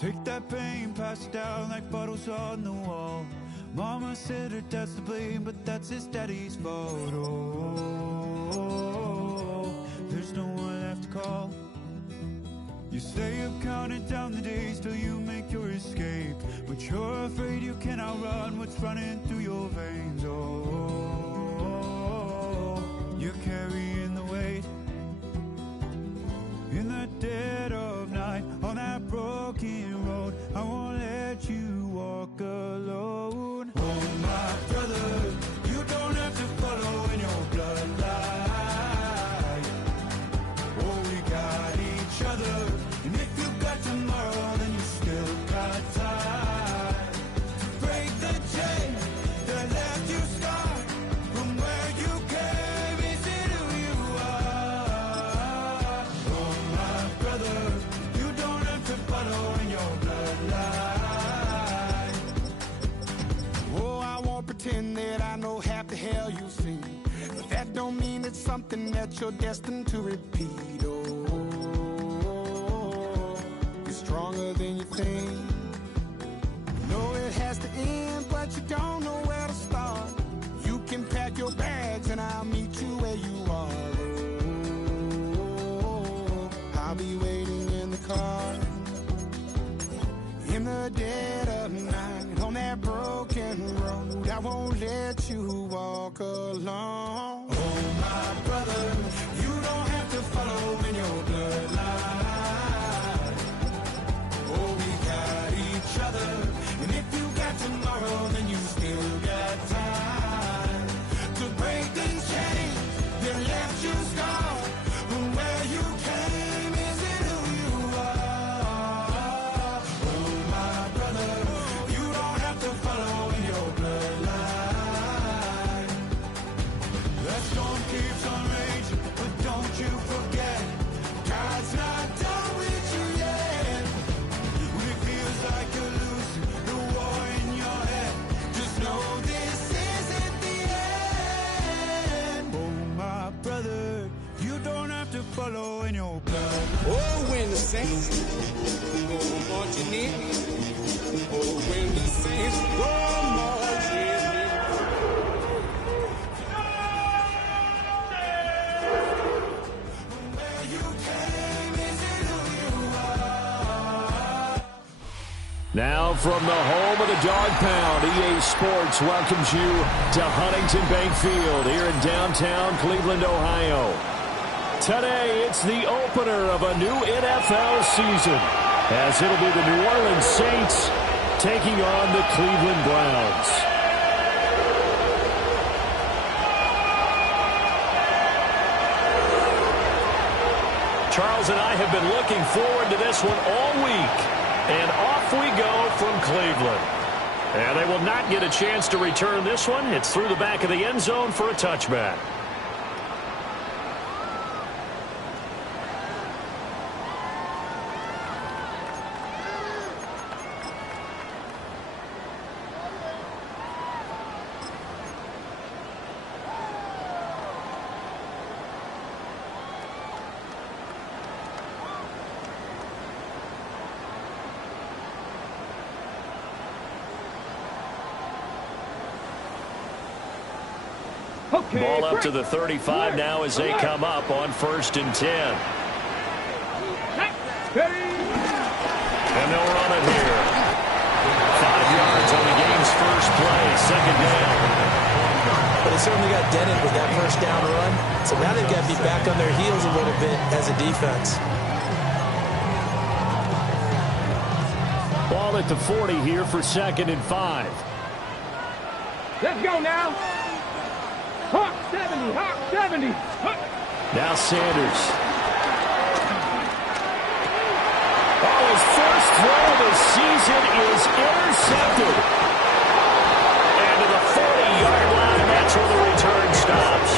Take that pain, pass it down like bottles on the wall. Mama said her dad's to blame, but that's his daddy's fault. Oh, there's no one left to call. You stay up counting down the days till you make your escape, but you're afraid you can outrun what's running through your veins. Oh, you're carrying the weight in the dead of night on that broken road. I won't let you walk alone. Oh my brother, you don't have to follow in your bloodline. Oh, we got each other, and if you got tomorrow, then you still got time to break the chain that left you scarred from where you came. Is it who you are? Oh my brother, you don't have to follow in your bloodline. Oh, I won't pretend that I know half the hell you've seen, but that don't mean it's something that you're destined to repeat. Oh, you're stronger than you think. Know it has to end, but you don't know where to start. You can pack your bags and I'll meet you where you are. Oh, I'll be waiting in the car in the dead of night on that broken road. I won't let you walk alone. Oh my brother, you don't have to follow in your bloodline. Oh, we got each other, and if you got tomorrow, then you still got time to break these chains that left you scarred from where you came. Is it who you are? Oh my brother, you don't have to follow in your bloodline. That storm keeps on raging, but don't you forget, God's not done with you yet. When it feels like you're losing the war in your head, just know this isn't the end. Oh my brother, you don't have to follow in your blood. Oh, when the saints go marching in. Oh, when the saints go marching in. Where you came, is it who you are? Now from the home of the Dog Pound, EA Sports welcomes you to Huntington Bank Field here in downtown Cleveland, Ohio. Today, it's the opener of a new NFL season, as it'll be the New Orleans Saints taking on the Cleveland Browns. Charles and I have been looking forward to this one all week. And off we go from Cleveland. And they will not get a chance to return this one. It's through the back of the end zone for a touchback. Ball up to the 35 now as they come up on 1st and 10. And they'll run it here. 5 yards on the game's first play, 2nd down. But they certainly got dented with that first down run. So now they've got to be back on their heels a little bit as a defense. Ball at the 40 here for 2nd and 5. Let's go now. Hawk 70, Hawk 70. Now Sanders. Oh, his first throw of the season is intercepted. And to the 40-yard line, that's where the return stops.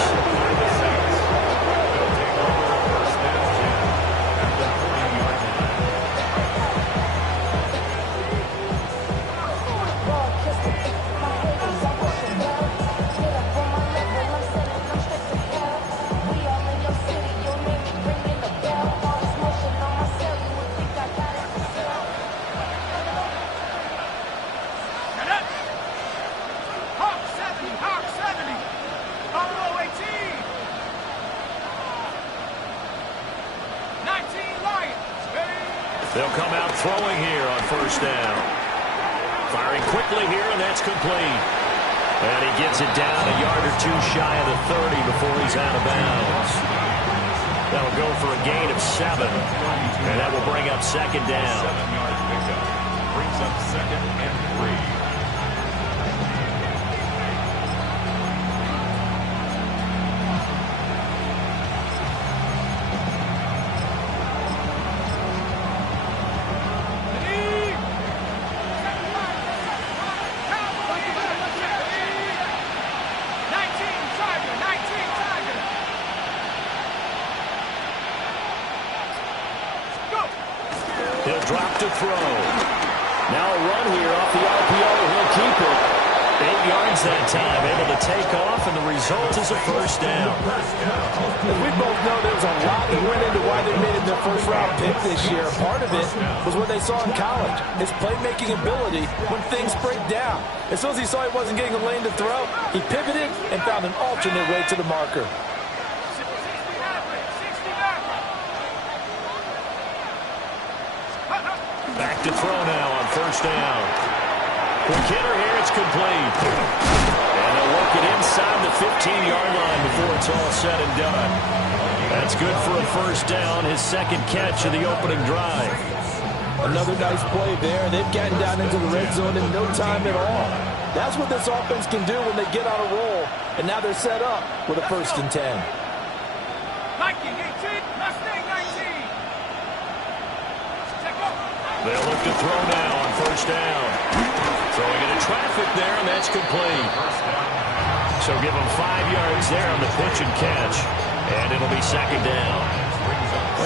They'll come out throwing here on first down. Firing quickly here, and that's complete. And he gets it down a yard or two shy of the 30 before he's out of bounds. That'll go for a gain of 7. And that will bring up second down. 7-yard pickup. Brings up 2nd and 3. He'll drop to throw. Now a run here off the RPO. He'll keep it. 8 yards that time. Able to take off, and the result is a first down. As we both know, there was a lot that went into why they made it their first-round pick this year. Part of it was what they saw in college, his playmaking ability when things break down. As soon as he saw he wasn't getting a lane to throw, he pivoted and found an alternate way to the marker. Back to throw now on first down. Quick hitter here, it's complete. And they'll work it inside the 15-yard line before it's all said and done. That's good for a first down, his second catch of the opening drive. Another nice play there. They've gotten down into the red zone in no time at all. That's what this offense can do when they get on a roll. And now they're set up with a 1st and 10. Viking 18, Mustang 19. They'll look to throw now on first down. Throwing into traffic there, and that's complete. So give them 5 yards there on the pitch and catch, and it'll be second down.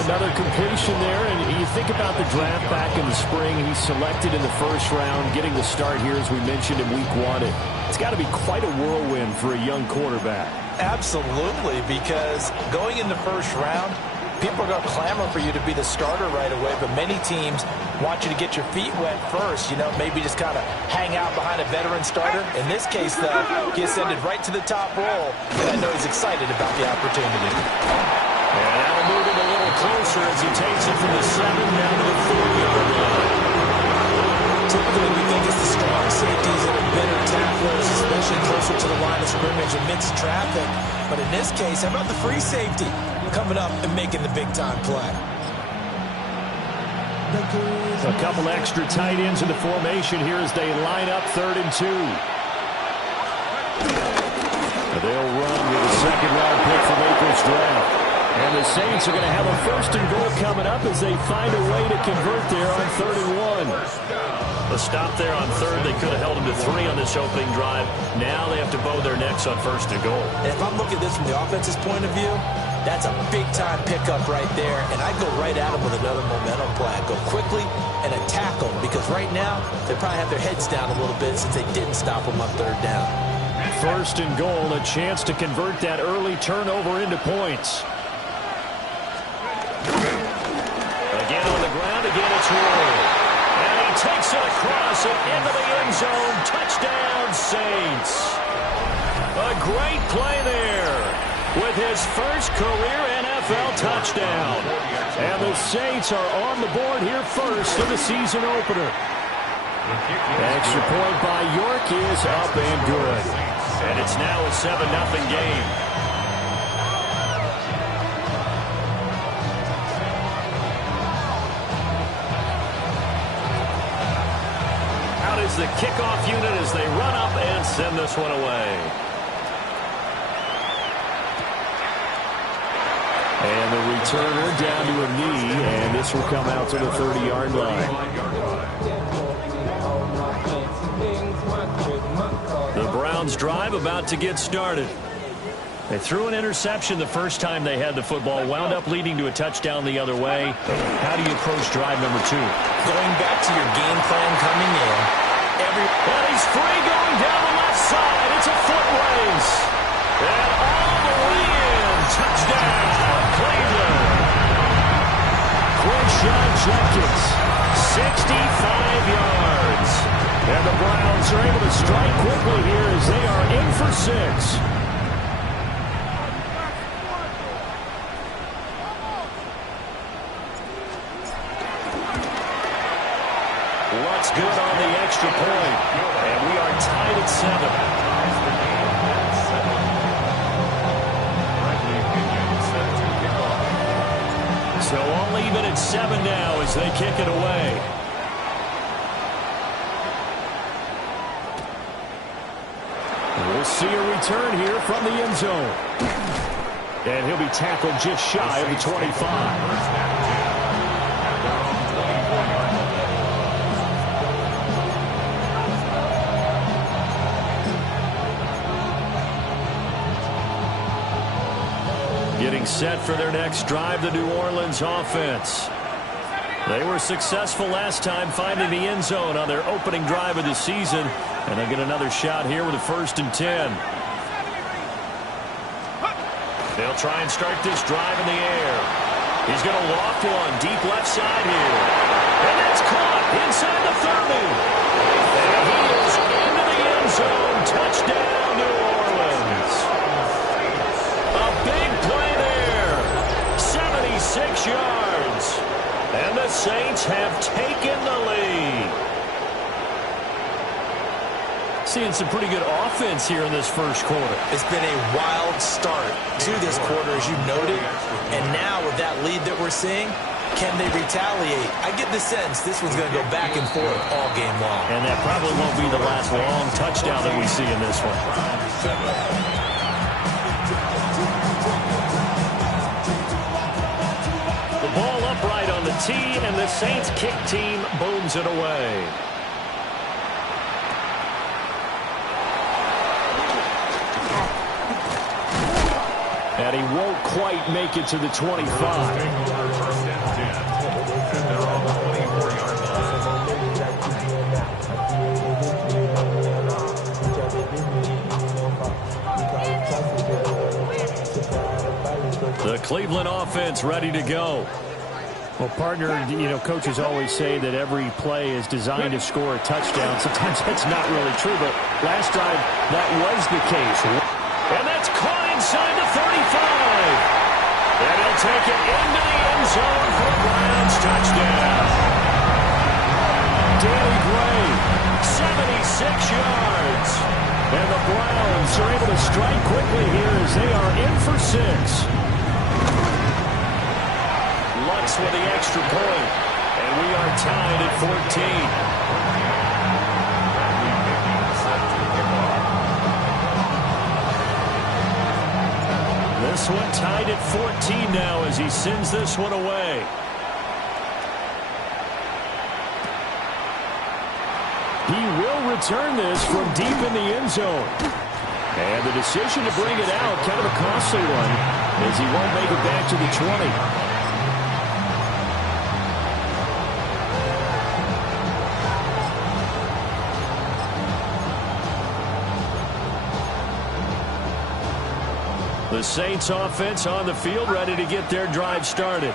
Another completion there, and you think about the draft back in the spring. He's selected in the first round, getting the start here, as we mentioned, in week 1. It's got to be quite a whirlwind for a young quarterback. Absolutely, because going in the first round, people are going to clamor for you to be the starter right away, but many teams want you to get your feet wet first, maybe just kind of hang out behind a veteran starter. In this case, though, he ascended right to the top roll, and I know he's excited about the opportunity. And that'll move him a little closer as he takes it from the 7 down to the 4-yard line. Typically, we think it's the strong safeties that are better tacklers, especially closer to the line of scrimmage amidst traffic. But in this case, how about the free safety coming up and making the big-time play? A couple extra tight ends in the formation here as they line up 3rd and 2. They'll run with a second-round pick from April's draft. And the Saints are going to have a 1st and goal coming up as they find a way to convert there on 3rd and 1. A stop there on 3rd. They could have held them to 3 on this opening drive. Now they have to bow their necks on 1st and goal. And if I'm looking at this from the offense's point of view, that's a big-time pickup right there, and I'd go right at them with another momentum play. I'd go quickly and attack them, because right now they probably have their heads down a little bit since they didn't stop them on 3rd down. 1st and goal, a chance to convert that early turnover into points. Again on the ground, again it's Ward. And he takes it across and into the end zone. Touchdown, Saints. A great play there with his first career NFL touchdown. And the Saints are on the board here first in the season opener. Extra point by York is up and good. And it's now a 7-0 game. Out is the kickoff unit as they run up and send this one away. And the returner down to a knee, and this will come out to the 30-yard line. The Browns drive about to get started. They threw an interception the first time they had the football, wound up leading to a touchdown the other way. How do you approach drive number 2? Going back to your game plan coming in. And he's free going down the left side. It's a foot race. And all the way in. Touchdown, Cleveland. Quinshon Judkins, 65 yards. And the Browns are able to strike quickly here as they are in for 6. Luck's good on the extra point. And we are tied at 7. So all even at 7 now as they kick it away. We'll see a return here from the end zone. And he'll be tackled just shy of the 25. Getting set for their next drive, the New Orleans offense. They were successful last time finding the end zone on their opening drive of the season. And they get another shot here with a 1st and 10. They'll try and start this drive in the air. He's going to loft one deep left side here. And that's caught inside the 30. And he is into the end zone. Touchdown, New Orleans. A big play there. 76 yards. And the Saints have taken the lead. Seeing some pretty good offense here in this first quarter. It's been a wild start to this quarter, as you noted. And now with that lead that we're seeing, can they retaliate? I get the sense this one's going to go back and forth all game long. And that probably won't be the last long touchdown that we see in this one. The ball upright on the tee, and the Saints kick team booms it away. And he won't quite make it to the 25. The Cleveland offense ready to go. Well, partner, coaches always say that every play is designed to score a touchdown. Sometimes that's not really true, but last drive, that was the case. And that's caught inside the 35. And he'll take it into the end zone for a Browns touchdown. Danny Gray, 76 yards. And the Browns are able to strike quickly here as they are in for 6. Lux with the extra point. And we are tied at 14. This one tied at 14 now as he sends this one away. He will return this from deep in the end zone. And the decision to bring it out, kind of a costly one, as he won't make it back to the 20. The Saints offense on the field, ready to get their drive started.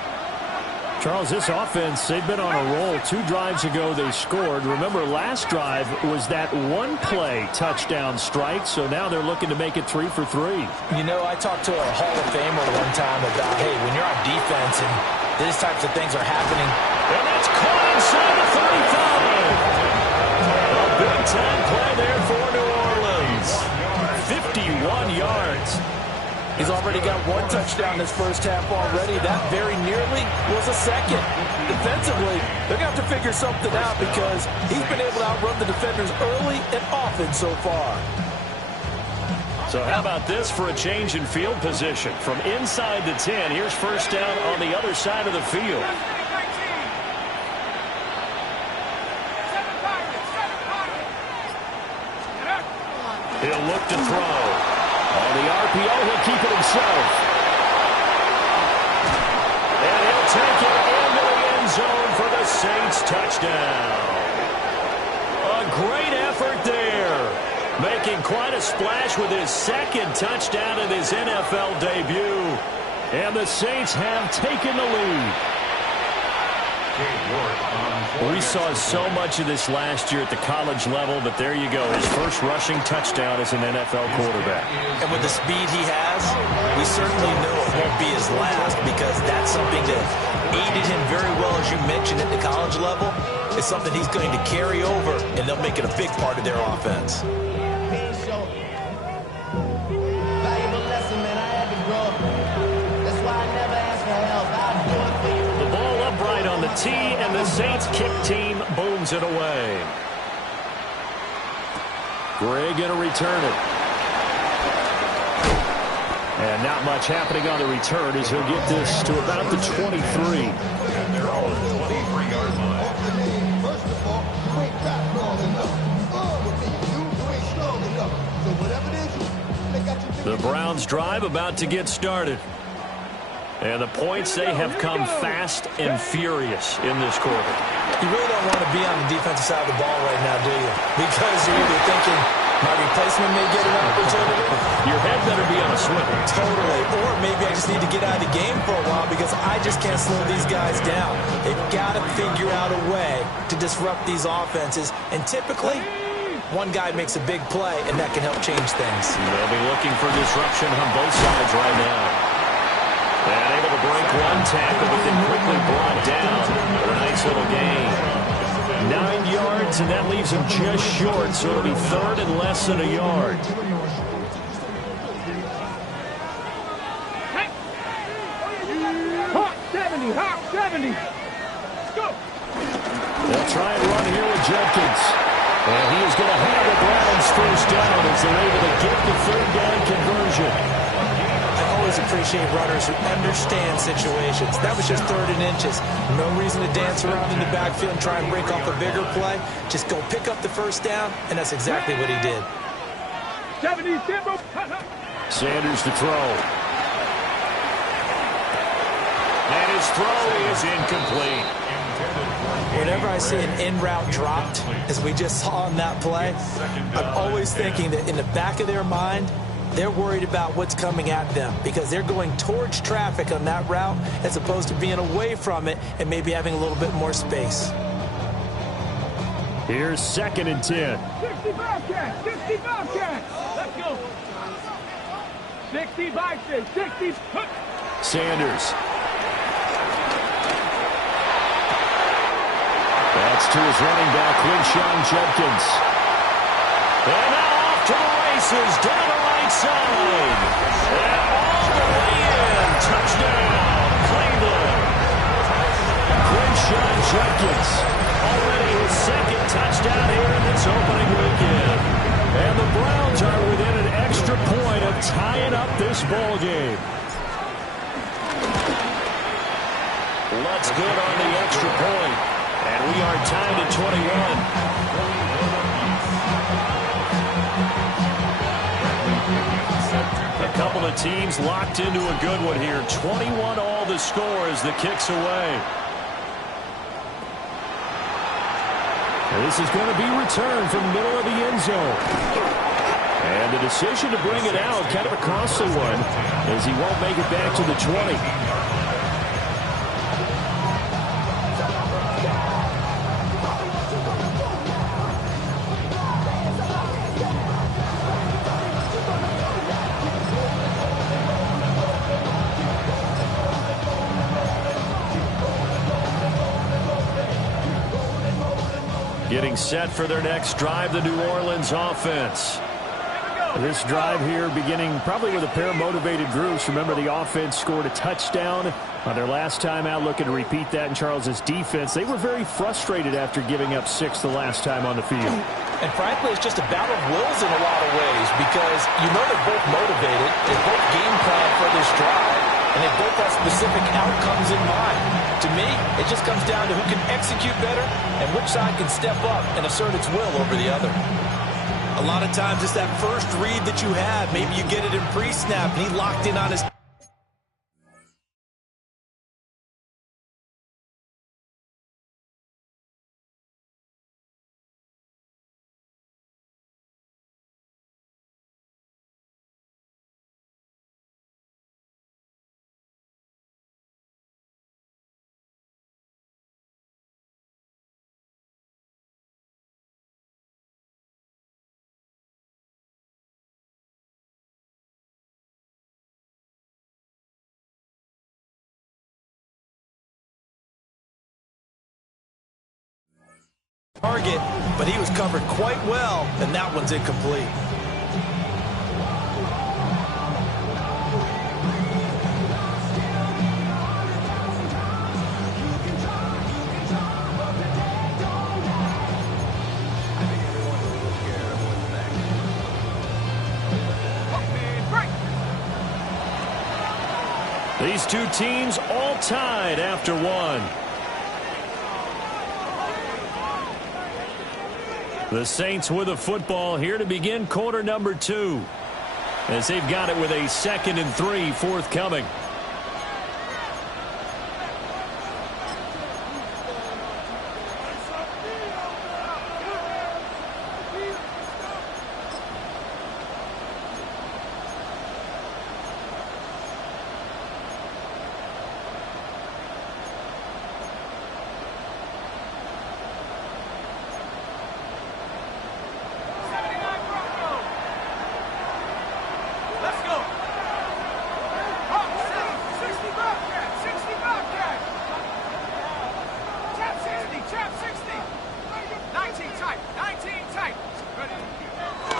Charles, this offense, they've been on a roll. 2 drives ago they scored. Remember, last drive was that one-play touchdown strike, so now they're looking to make it 3 for 3. I talked to a Hall of Famer one time about, hey, when you're on defense and these types of things are happening. And that's caught inside the 35. A big-time play there for New Orleans. 51 yards. He's already got 1 touchdown this first half already. That very nearly was a second. Defensively, they're going to have to figure something out because he's been able to outrun the defenders early and often so far. So how about this for a change in field position? From inside the 10, here's first down on the other side of the field. He'll look to throw. On the RPO, he'll keep it himself. And he'll take it into the end zone for the Saints touchdown. A great effort there. Making quite a splash with his 2nd touchdown in his NFL debut. And the Saints have taken the lead. We saw so much of this last year at the college level, but there you go. His first rushing touchdown as an NFL quarterback. And with the speed he has, we certainly know it won't be his last because that's something that aided him very well, as you mentioned, at the college level. is something he's going to carry over, and they'll make it a big part of their offense. The ball upright on the tee, and the Saints kick team booms it away. Gray going to return it. And not much happening on the return as he'll get this to about the 23. And they're on the 23-yard line. First of all, you ain't got long enough. You ain't strong enough. So whatever it is, they got you. The Browns drive about to get started. And the points, they have come fast and furious in this quarter. You really don't want to be on the defensive side of the ball right now, do you? Because you're either thinking my replacement may get an opportunity. Your head better be on a swivel. Totally. Or maybe I just need to get out of the game for a while because I just can't slow these guys down. They've got to figure out a way to disrupt these offenses. And typically, one guy makes a big play, and that can help change things. They'll be looking for disruption on both sides right now. And able to break one tackle, but then quickly brought down for a nice little gain. 9 yards, and that leaves him just short, so it'll be third and less than a yard. Hot 70, hot 70. Let's go. They'll try and run here with Jenkins. And he is going to have the Browns first down as they're able to get the third down conversion. I always appreciate runners who understand situations. That was just 3rd and inches. No reason to dance around in the backfield and try and break off a bigger play. Just go pick up the first down, and that's exactly what he did. 70, tempo. Sanders to throw. And his throw is incomplete. Whenever I see an in-route dropped, as we just saw on that play, I'm always thinking that in the back of their mind, they're worried about what's coming at them because they're going towards traffic on that route as opposed to being away from it and maybe having a little bit more space. Here's 2nd and 10. 60 Bobcats, 60 Bobcats. Let's go. 60 Bobcats, 60. Sanders. That's to his running back, Quinshawn Judkins. And now off to the races, down the right side. And all the way in. Touchdown, Cleveland. Quinshawn Judkins. Already his 2nd touchdown here in this opening weekend. And the Browns are within an extra point of tying up this ball game. Looks good on the extra point. And we are tied at 21. A couple of teams locked into a good one here. 21 all the score as the kick's away. And this is going to be returned from the middle of the end zone. And the decision to bring it out, kind of a costly one, as he won't make it back to the 20. Getting set for their next drive, the New Orleans offense. This drive here beginning probably with a pair of motivated groups. Remember, the offense scored a touchdown on their last time out, looking to repeat that in Charles's defense. They were very frustrated after giving up 6 the last time on the field. And frankly, it's just a battle of wills in a lot of ways because you know they're both motivated. They both game plan for this drive, and they both have specific outcomes in mind. To me, it just comes down to who can execute better and which side can step up and assert its will over the other. A lot of times it's that first read that you have. Maybe you get it in pre-snap, and he locked in on his target, but he was covered quite well, and that one's incomplete. These two teams all tied after one. The Saints with a football here to begin quarter number 2, as they've got it with a 2nd and 3 forthcoming.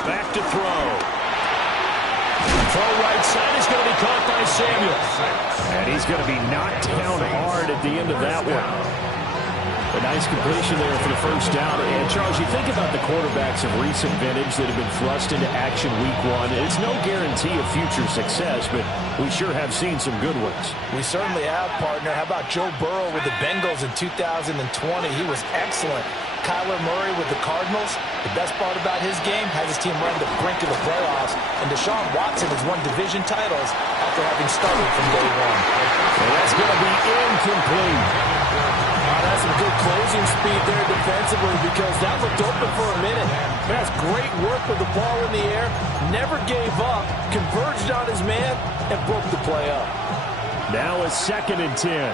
Back to throw. Throw right side is going to be caught by Samuel. And he's going to be knocked down hard at the end of that one. A nice completion there for the first down. And, Charles, you think about the quarterbacks of recent vintage that have been thrust into action week 1. It's no guarantee of future success, but we sure have seen some good ones. We certainly have, partner. How about Joe Burrow with the Bengals in 2020? He was excellent. Kyler Murray with the Cardinals. The best part about his game has his team run to the brink of the playoffs. And Deshaun Watson has won division titles after having started from day one. And that's going to be incomplete. That's some good closing speed there defensively, because that looked open for a minute. That's great work with the ball in the air. Never gave up. Converged on his man and broke the play up. Now a 2nd and 10.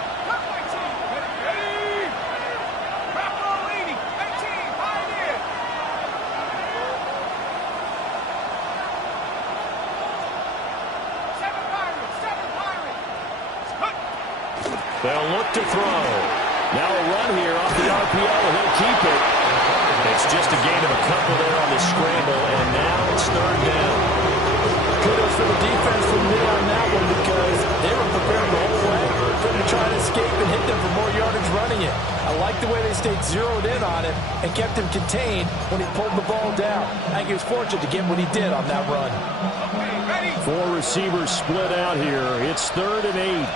They'll look to throw. Now a run here off the RPO. He'll keep it. It's just a gain of a couple there on the scramble, and now it's 3rd down. Kudos for the defense from mid on that one, because they were prepared the whole way for him to try to escape and hit them for more yardage running it. I like the way they stayed zeroed in on it and kept him contained when he pulled the ball down. I think he was fortunate to get what he did on that run. 4 receivers split out here. It's 3rd and 8.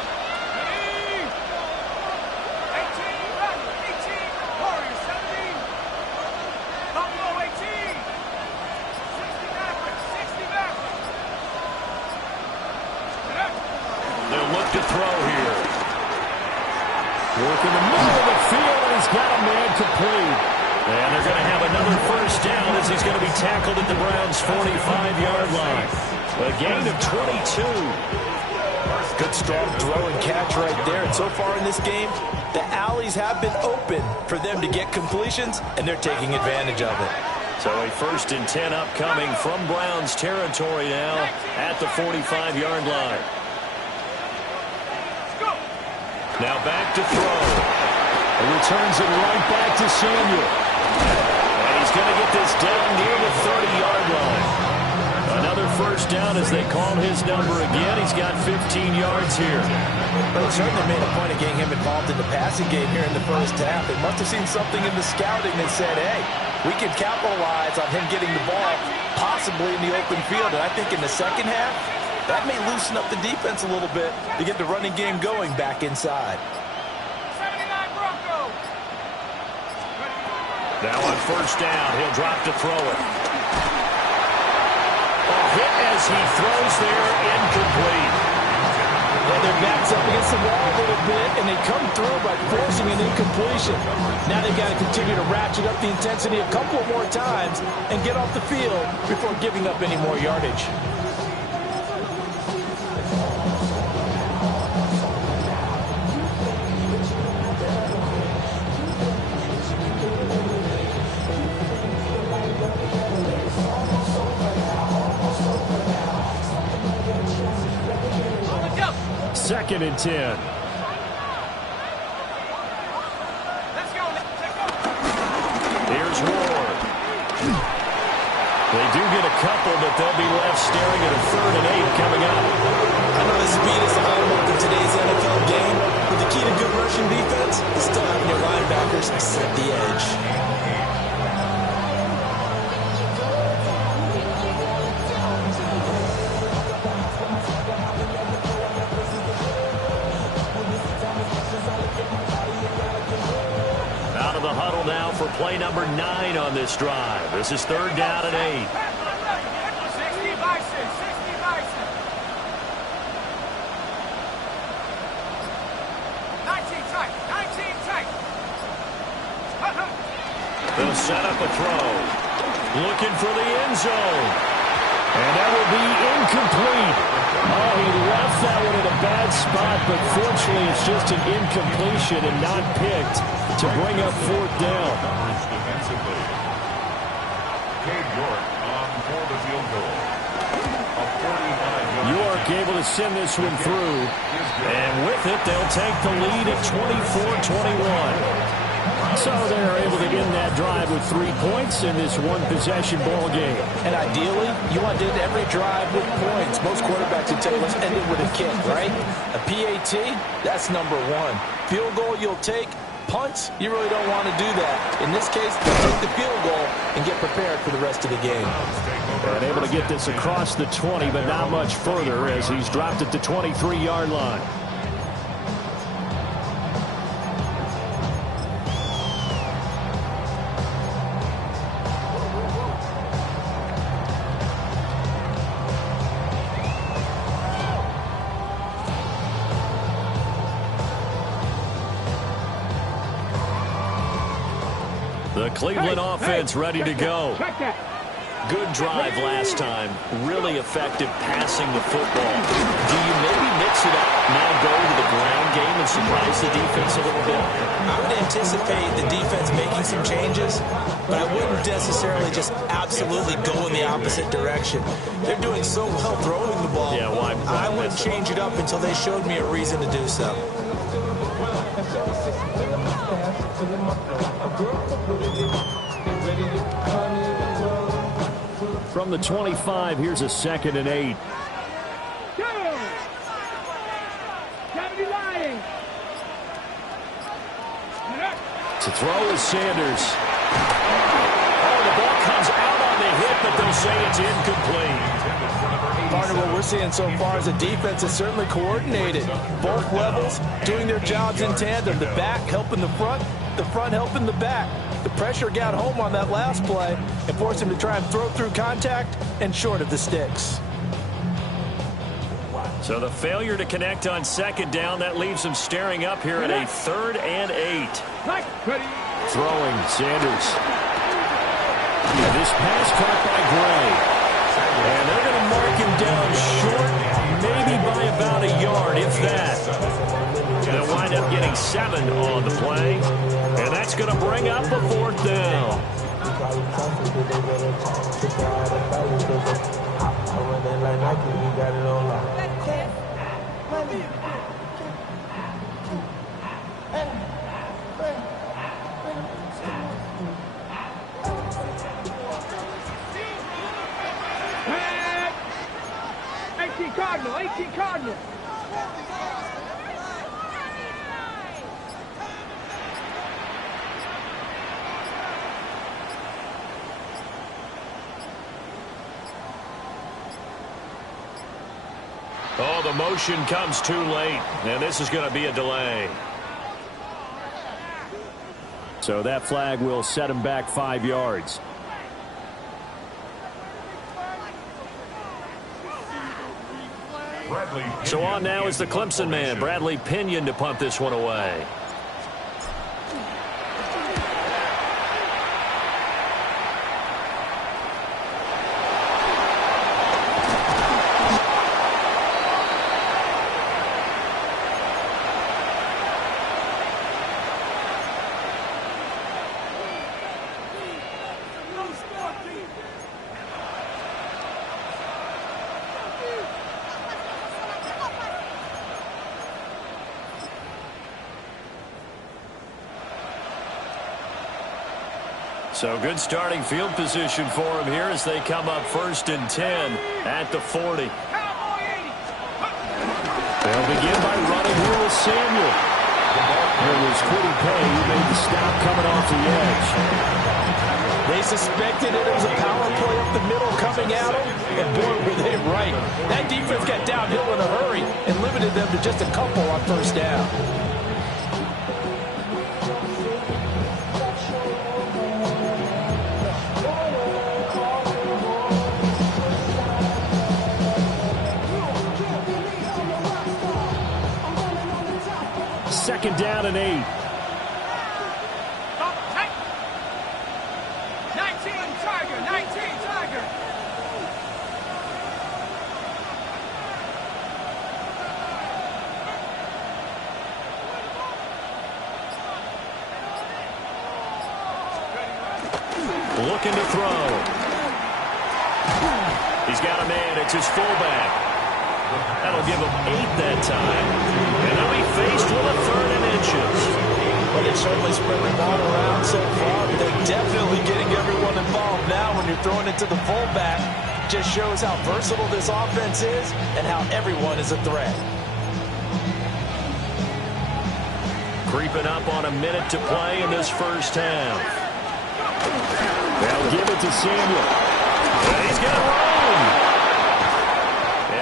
Work in the middle of the field, and he's got a man complete. And they're going to have another first down as he's going to be tackled at the Browns' 45-yard line. A gain of 22. Good strong throw and catch right there. And so far in this game, the alleys have been open for them to get completions, and they're taking advantage of it. So a 1st and 10 upcoming from Browns territory now at the 45-yard line. Now back to throw. He returns it right back to Samuel. And he's going to get this down near the 30-yard line. Another first down as they call his number again. He's got 15 yards here. Well, they certainly made a point of getting him involved in the passing game here in the first half. They must have seen something in the scouting that said, hey, we can capitalize on him getting the ball possibly in the open field. And I think in the second half, that may loosen up the defense a little bit to get the running game going back inside. Now on first down, he'll drop to throw it. A hit as he throws there, incomplete. Well, their back's up against the wall a little bit, and they come through by forcing an incompletion. Now they've got to continue to ratchet up the intensity a couple of more times and get off the field before giving up any more yardage. Second and 10. Here's do get a couple, but they'll be left staring at a 3rd and 8 coming up. I know the speed is the hallmark of today's NFL game, but the key to good rushing defense is still having your linebackers set the edge. Out of the huddle now for play number 9 on this drive. This is 3rd down and 8. 60 Bison, 60 Bison. 19 tight, 19 tight. They'll set up a throw. Looking for the end zone. And that will be incomplete. Oh, he left that one in a bad spot, but fortunately it's just an incompletion and not picked to bring up 4th down. Defensively. Cade York on for the field goal. A 45-yard. York able to send this one through. And with it, they'll take the lead at 24-21. So they're able to end that drive with 3 points in this one-possession ball game. And ideally, you want to end every drive with points. Most quarterbacks would tell you let's end it with a kick, right? A PAT, that's number 1. Field goal you'll take. Punts, you really don't want to do that. In this case, take the field goal and get prepared for the rest of the game. And able to get this across the 20, but not much further as he's dropped at the 23-yard line. The Cleveland offense ready to go. Good drive last time. Really effective passing the football. Do you maybe mix it up, now go to the ground game and surprise the defense a little bit? I would anticipate the defense making some changes, but I wouldn't necessarily just absolutely go in the opposite direction. They're doing so well throwing the ball. Yeah, why I wouldn't change it up until they showed me a reason to do so. From the 25, here's a 2nd and 8. To throw is Sanders. Oh, the ball comes out on the hit, but they'll say it's incomplete. Partner, what we're seeing so far is a defense that's certainly coordinated. Both levels doing their jobs in tandem. The back helping the front helping the back. The pressure got home on that last play and forced him to try and throw through contact and short of the sticks. So the failure to connect on 2nd down, that leaves him staring up here at a 3rd and 8. Throwing, Sanders. And this pass caught by Gray. And they're going to mark him down short, maybe by about a yard, if that. Going to wind up getting 7 on the play. And that's going to bring up a 4th down. Cardinal, 18 Cardinal. Oh, the motion comes too late, and this is going to be a delay. So that flag will set him back 5 yards. So on now is the Clemson man, Bradley Pinion, to punt this one away. So good starting field position for him here as they come up 1st and 10 at the 40. They'll begin by running here with Samuel. It was Quiddy Pay who made the stop coming off the edge. They suspected it was a power play up the middle coming at them, and boy, were they right. That defense got downhill in a hurry and limited them to just a couple on 1st down. Second down and 8. 19 Tiger, 19 Tiger. Looking to throw. He's got a man. It's his fullback. That'll give him 8 that time. And they'll be faced with a 3rd and inches. Well, they've certainly spread the ball around so far, but they're definitely getting everyone involved now when you're throwing it to the fullback. Just shows how versatile this offense is and how everyone is a threat. Creeping up on a minute to play in this 1st half. They'll give it to Samuel. And he's got room.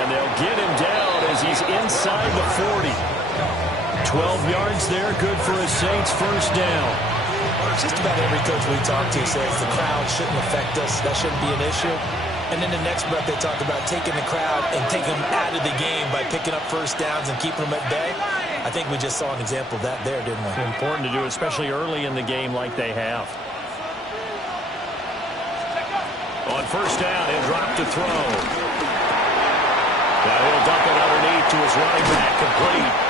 And they'll get him down as he's inside the 40. 12 yards there, good for a Saints 1st down. Just about every coach we talk to says the crowd shouldn't affect us. That shouldn't be an issue. And then the next breath they talk about taking the crowd and taking them out of the game by picking up 1st downs and keeping them at bay. I think we just saw an example of that there, didn't we? Important to do, especially early in the game like they have. On 1st down, he'll drop to throw. Now he'll dump it underneath to his running back, complete.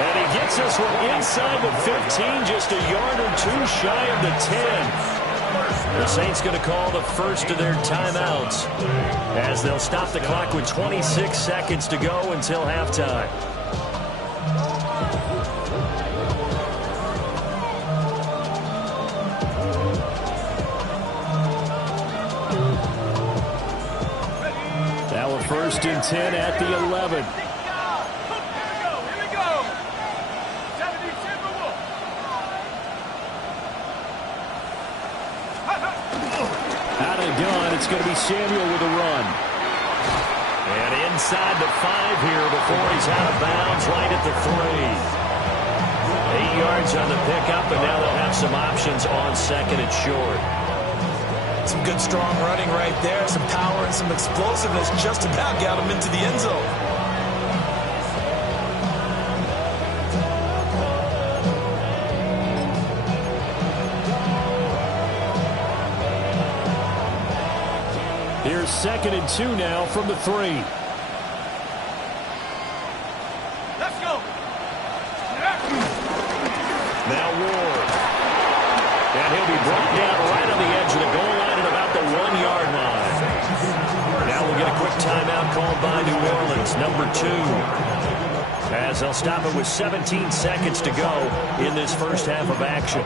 And he gets this one inside the 15, just a yard or 2 shy of the 10. The Saints going to call the first of their timeouts as they'll stop the clock with 26 seconds to go until halftime. Now a 1st and 10 at the 11. It's going to be Samuel with a run. And inside the 5 here before he's out of bounds right at the 3. 8 yards on the pickup, and now they'll have some options on 2nd and short. Some good strong running right there, some power and some explosiveness just about got him into the end zone. Here's 2nd and 2 now from the 3. Let's go. Now Ward. And he'll be brought down right on the edge of the goal line at about the 1-yard line. Now we'll get a quick timeout called by New Orleans, number 2. As they'll stop it with 17 seconds to go in this 1st half of action.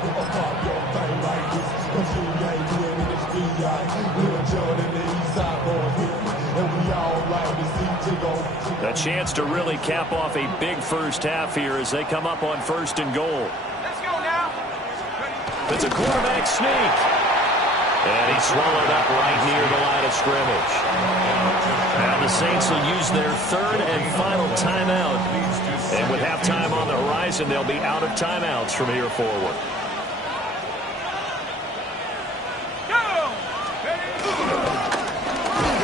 A chance to really cap off a big 1st half here as they come up on 1st and goal. Let's go now. It's a quarterback sneak. And he's swallowed up right near the line of scrimmage. Now the Saints will use their 3rd and final timeout. And with halftime on the horizon, they'll be out of timeouts from here forward.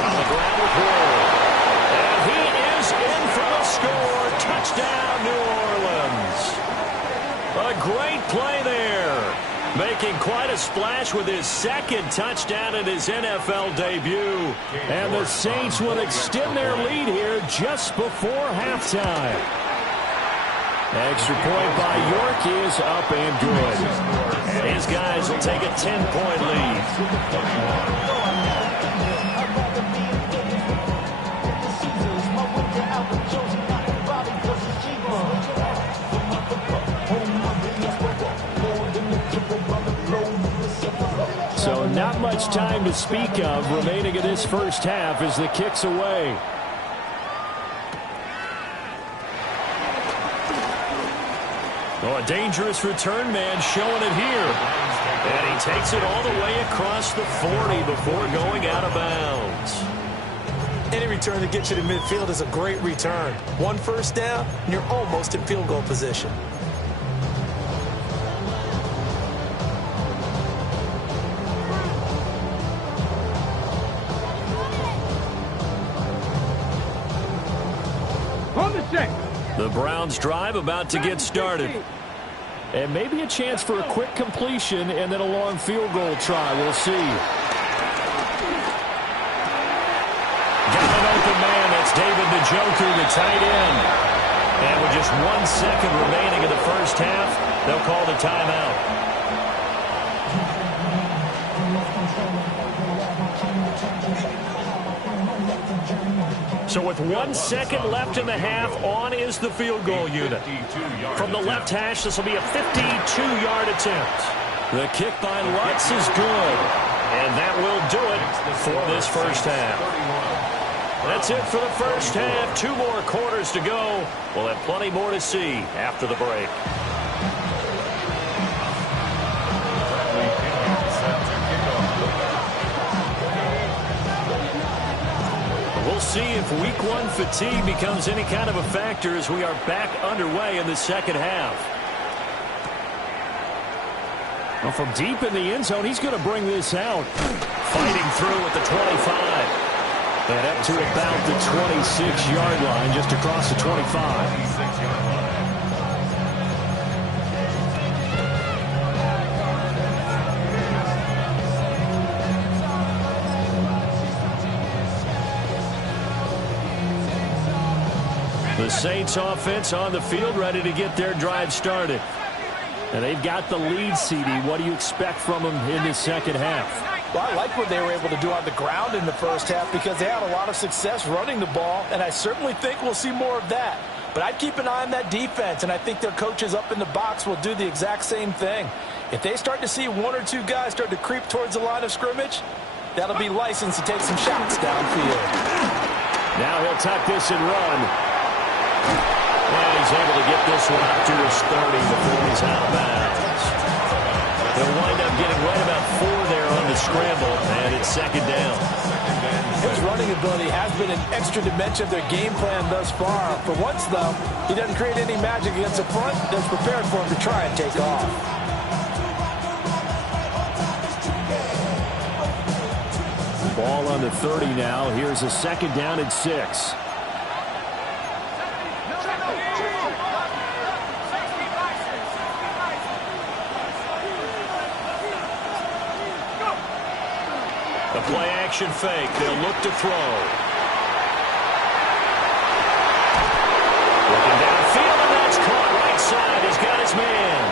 On the ground with Ward. And he is in for the score. Touchdown, New Orleans. A great play there. Making quite a splash with his 2nd touchdown in his NFL debut. And the Saints will extend their lead here just before halftime. Extra point by York is up and good. And his guys will take a 10-point lead. So not much time to speak of remaining in this first half as the kick's away. Oh, a dangerous return man showing it here. And he takes it all the way across the 40 before going out of bounds. Any return that gets you to midfield is a great return. One first down, and you're almost in field goal position. On the check. The Browns drive about to get started. And maybe a chance for a quick completion and then a long field goal try. We'll see. Got an open man. That's David Njoku, the tight end. And with just 1 second remaining in the first half, they'll call the timeout. So with 1 second left in the half, on is the field goal unit. From the left hash, this will be a 52-yard attempt. The kick by Lutz is good. And that will do it for this first half. That's it for the first half. 2 more quarters to go. We'll have plenty more to see after the break. We'll see if week 1 fatigue becomes any kind of a factor as we are back underway in the second half. Well, from deep in the end zone, he's going to bring this out. Fighting through at the 25. And up to about the 26-yard line, just across the 25. The Saints offense on the field, ready to get their drive started. And they've got the lead, CD. What do you expect from them in the second half? Well, I like what they were able to do on the ground in the first half because they had a lot of success running the ball, and I certainly think we'll see more of that. But I'd keep an eye on that defense, and I think their coaches up in the box will do the exact same thing. If they start to see 1 or 2 guys start to creep towards the line of scrimmage, that'll be licensed to take some shots downfield. Now he'll tuck this and run. And he's able to get this one up to his 30 before he's out of bounds. They'll wind up getting right about 4 there on the scramble, and it's second down. His running ability has been an extra dimension of their game plan thus far. For once, though, he doesn't create any magic against the front that's prepared for him to try and take off. Ball on the 30 now. Here's a second down and 6. The play action fake. They'll look to throw. Looking downfield, and that's caught right side. He's got his man.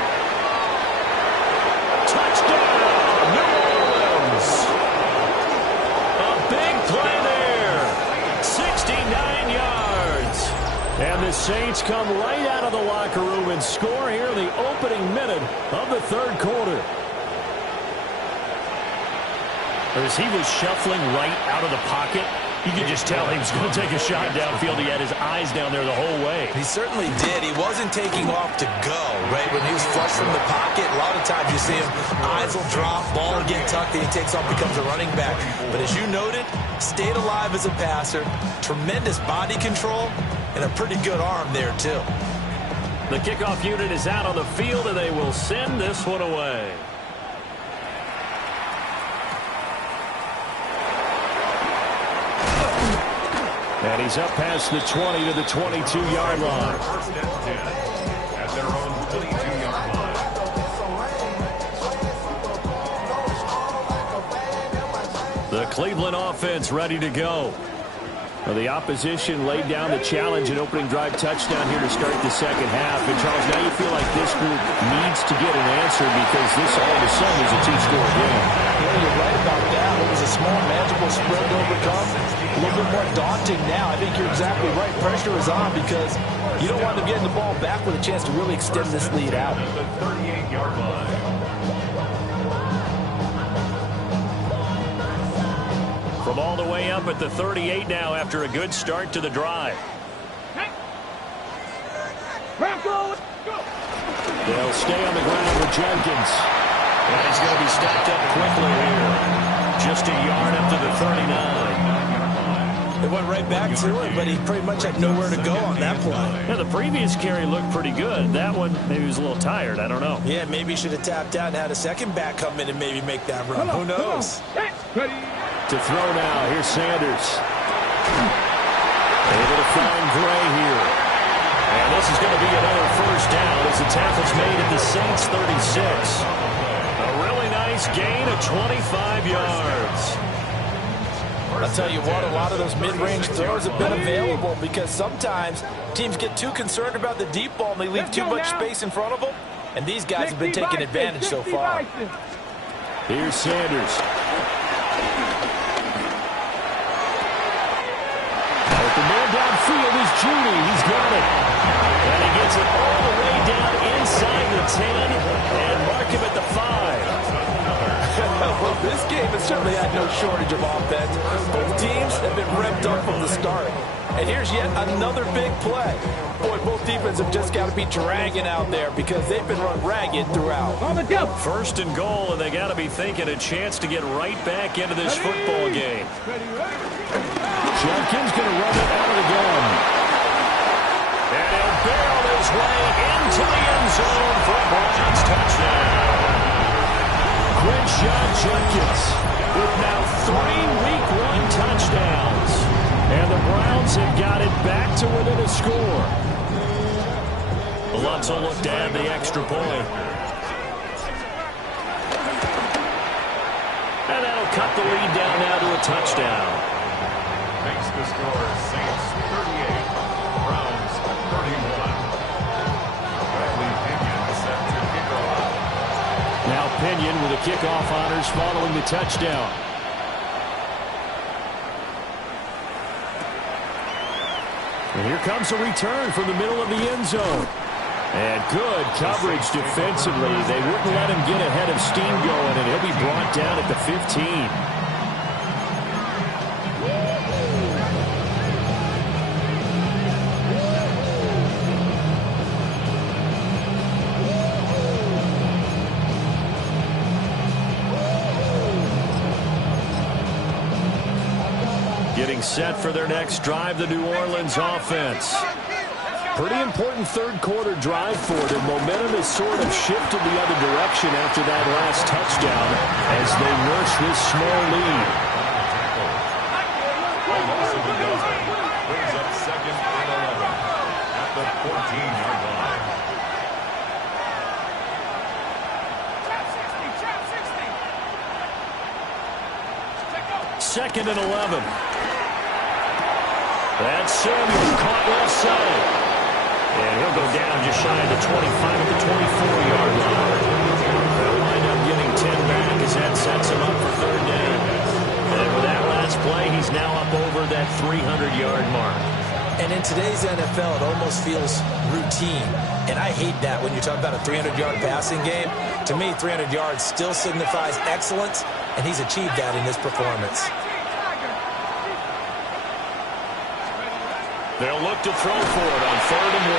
Touchdown, New Orleans. A big play there. 69 yards. And the Saints come right out of the locker room and score here in the opening minute of the third quarter. As he was shuffling right out of the pocket, you could just tell he was going to take a shot downfield. He had his eyes down there the whole way. He certainly did. He wasn't taking off to go, right? When he was flush from the pocket, a lot of times you see him, eyes will drop, ball will get tucked, and he takes off, becomes a running back. But as you noted, stayed alive as a passer, tremendous body control, and a pretty good arm there, too. The kickoff unit is out on the field, and they will send this one away. And he's up past the 20 to the 22-yard line. First and 10 at their own 22-yard line. The Cleveland offense ready to go. Well, the opposition laid down the challenge and opening drive touchdown here to start the second half. And, Charles, now you feel like this group needs to get an answer because this all of a sudden is a 2-score game. Yeah, you're right about that. It was a small, manageable spread to overcome. A little bit more daunting now. I think you're exactly right. Pressure is on because you don't want them getting the ball back with a chance to really extend this lead out. The 38-yard line. the ball the way up at the 38 now after a good start to the drive. They'll stay on the ground with Jenkins. And he's going to be stopped up quickly here. Just a yard up to the 39. It went right back to him, but he pretty much had nowhere to go on that play. Yeah, the previous carry looked pretty good. That one, maybe he was a little tired. I don't know. Yeah, maybe he should have tapped out and had a second back come in and maybe make that run. Who knows? To throw now. Here's Sanders. Able to find Gray here. And this is going to be another first down as the tackle's made at the Saints 36. A really nice gain of 25 yards. I'll tell you what, a lot of those mid-range throws have been available because sometimes teams get too concerned about the deep ball and they leave too much space in front of them. And these guys have been taking advantage so far. Here's Sanders. The man downfield is Judy. He's got it. And he gets it all the way down inside the 10 and mark him at the 5. Well, this game has certainly had no shortage of offense. Both teams have been revved up from the start. And here's yet another big play. Boy, both defenses have just got to be dragging out there because they've been run ragged throughout. First and goal, and they got to be thinking a chance to get right back into this football game. Jenkins going to run it out of the gun. And he'll barrel his way into the end zone for a Browns touchdown. Quinshon Jenkins with now 3 Week 1 touchdowns. And the Browns have got it back to within a score. Lutz will look to add the extra point. And that'll cut the lead down now to a touchdown. Makes the score Saints 38, Browns 31. Bradley Pinion set to kick off. Now Pinion with the kickoff honors following the touchdown. And here comes a return from the middle of the end zone. And good coverage defensively. They wouldn't let him get ahead of steam going, and he'll be brought down at the 15. Getting set for their next drive, the New Orleans offense. Pretty important third quarter drive for them. Momentum has sort of shifted the other direction after that last touchdown as they nurse this small lead. Almost a dozen. Brings up second and 11 at the 14-yard line. Second and 11. That's Samuel caught well side. And he'll go down just shy of the 25 at the 24-yard line. They'll wind up getting 10 back as that sets him up for third down. And with that last play, he's now up over that 300-yard mark. And in today's NFL, it almost feels routine. And I hate that when you talk about a 300-yard passing game. To me, 300 yards still signifies excellence, and he's achieved that in this performance. They'll look to throw for it on 3rd and 1.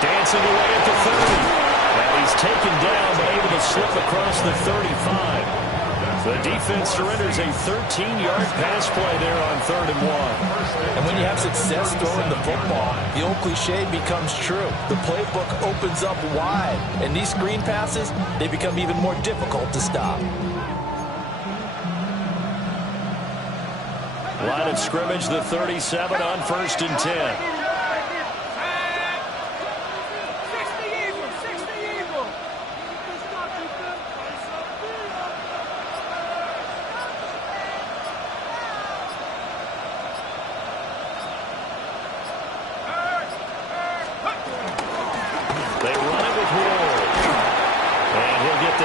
Dancing away at the 30. And he's taken down, but able to slip across the 35. The defense surrenders a 13-yard pass play there on 3rd and 1. And when you have success throwing the football, the old cliche becomes true. The playbook opens up wide, and these screen passes, they become even more difficult to stop. Line of scrimmage, the 37 on 1st and 10.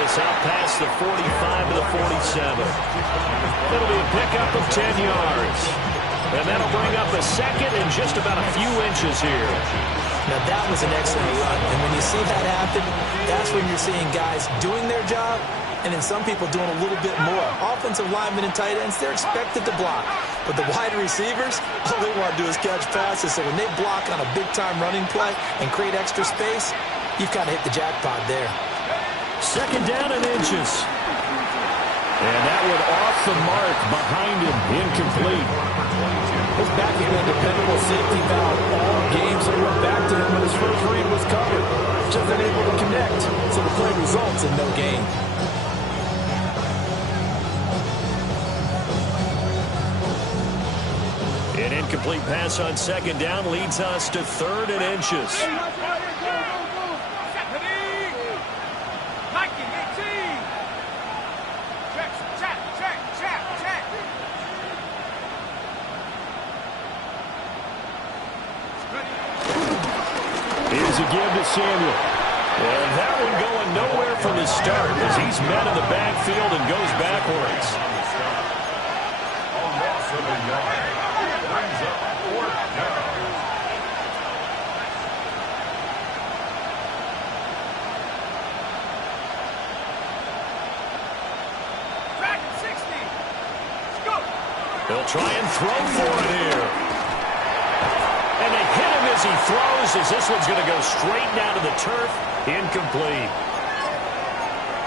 Out past the 45 to the 47. It'll be a pickup of 10 yards. And that'll bring up a second and just about a few inches here. Now that was an excellent run. And when you see that happen, that's when you're seeing guys doing their job and then some people doing a little bit more. Offensive linemen and tight ends, they're expected to block. But the wide receivers, all they want to do is catch passes. So when they block on a big-time running play and create extra space, you've kind of hit the jackpot there. Second down and inches. And that one off the mark behind him, incomplete. His back has been a dependable safety valve all game, so he went back to him when his first read was covered. Just unable to connect, so the play results in no gain. An incomplete pass on second down leads us to third and inches. Here's a give to Samuel. And that one going nowhere from the start as he's met in the backfield and goes backwards. A loss of a yard. Brings up fourth down. They'll try and throw for it here. And they hit him as he throws, as this one's going to go straight down to the turf. Incomplete.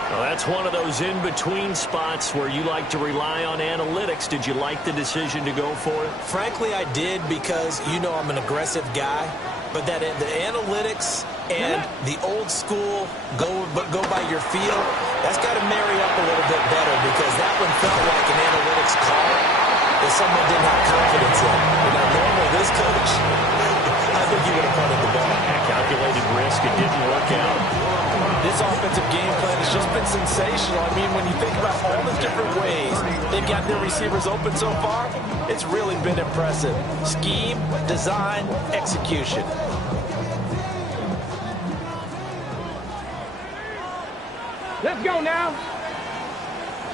Well, that's one of those in-between spots where you like to rely on analytics. Did you like the decision to go for it? Frankly, I did, because you know I'm an aggressive guy. But that the analytics and the old school go by your feel, that's got to marry up a little bit better, because that one felt like an analytics call that someone didn't have confidence in. Normally this coach, I think he would have punted the ball. Calculated risk. It didn't work out. This offensive game plan has just been sensational. I mean, when you think about all the different ways they've got their receivers open so far, it's really been impressive. Scheme, design, execution. Let's go now.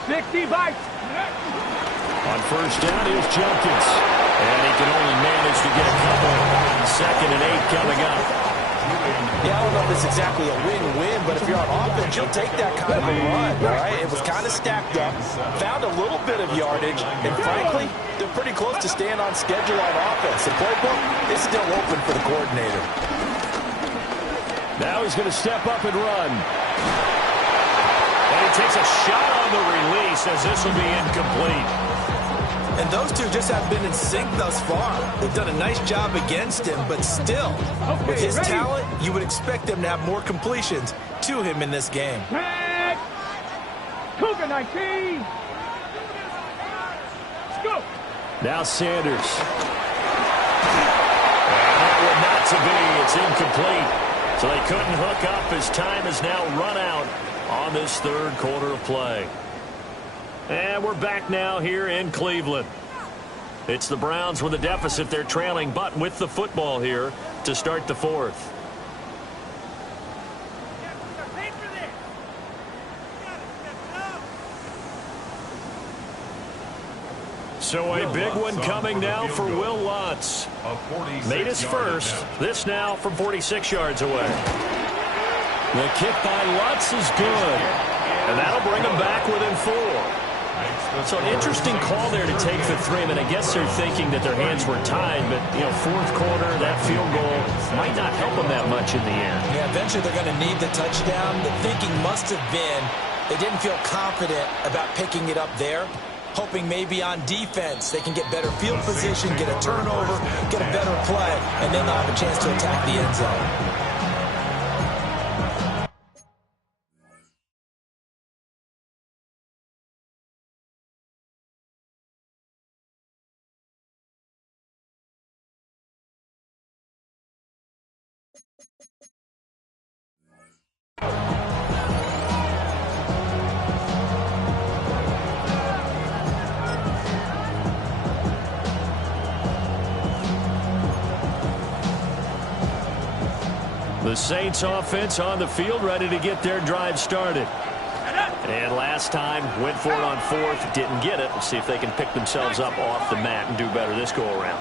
60 bites. On first down is Jenkins. And he can only manage to get a couple. Second and 8 coming up. Yeah, I don't know if it's exactly a win-win, but if you're on offense, you'll take that kind of a run, all right? It was kind of stacked up, found a little bit of yardage, and frankly, they're pretty close to staying on schedule on offense. The playbook is still open for the coordinator. Now he's going to step up and run. And he takes a shot on the release, as this will be incomplete. And those two just have been in sync thus far. They've done a nice job against him, but still, with his talent, you would expect them to have more completions to him in this game. Cougar 19. Let's go. Now Sanders. And that one not to be. It's incomplete. So they couldn't hook up as time has now run out on this third quarter of play. And we're back now here in Cleveland. It's the Browns with a deficit. They're trailing, but with the football here to start the fourth. So a big one coming now for Will Lutz. Made his first. This now from 46 yards away. The kick by Lutz is good. And that'll bring him back within 4. So an interesting call there to take the 3. I mean, I guess they're thinking that their hands were tied, but, fourth quarter, that field goal might not help them that much in the end. Yeah, eventually they're going to need the touchdown. The thinking must have been they didn't feel confident about picking it up there, hoping maybe on defense they can get better field position, get a turnover, get a better play, and then they'll have a chance to attack the end zone. The Saints offense on the field, ready to get their drive started. And last time, went for it on fourth, didn't get it. Let's see if they can pick themselves up off the mat and do better this go-around.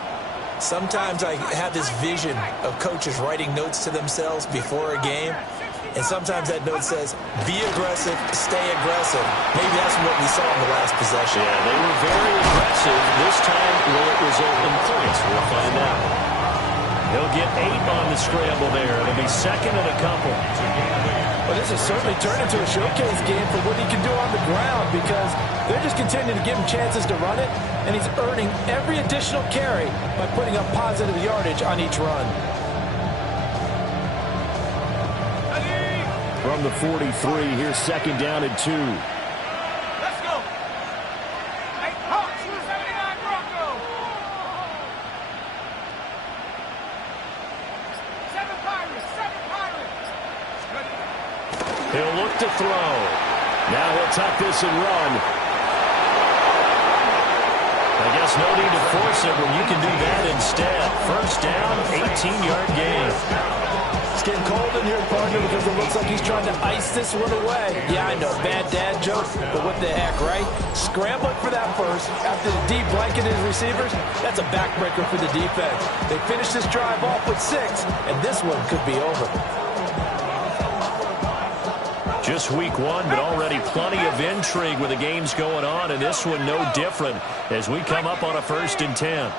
Sometimes I have this vision of coaches writing notes to themselves before a game. And sometimes that note says, be aggressive, stay aggressive. Maybe that's what we saw in the last possession. Yeah, they were very aggressive. This time, will it result in points? We'll find out. He'll get 8 on the scramble there. It'll be second and a couple. Well, this has certainly turned into a showcase game for what he can do on the ground because they're just continuing to give him chances to run it, and he's earning every additional carry by putting up positive yardage on each run. From the 43, here's second down and 2. Let's go. Hey, Hawks, 79 Broncos. 7 Pirates, 7 Pirates. He'll look to throw. Now he'll tuck this and run. I guess no need to force it when you can do that instead. First down, 18-yard gain. It's getting cold in here, partner, because it looks like he's trying to ice this one away. Yeah, I know, bad dad joke, but what the heck, right? Scrambling for that first after the D blanketed his receivers, that's a backbreaker for the defense. They finish this drive off with 6, and this one could be over. Just week 1, but already plenty of intrigue with the games going on, and this one no different as we come up on a 1st and 10.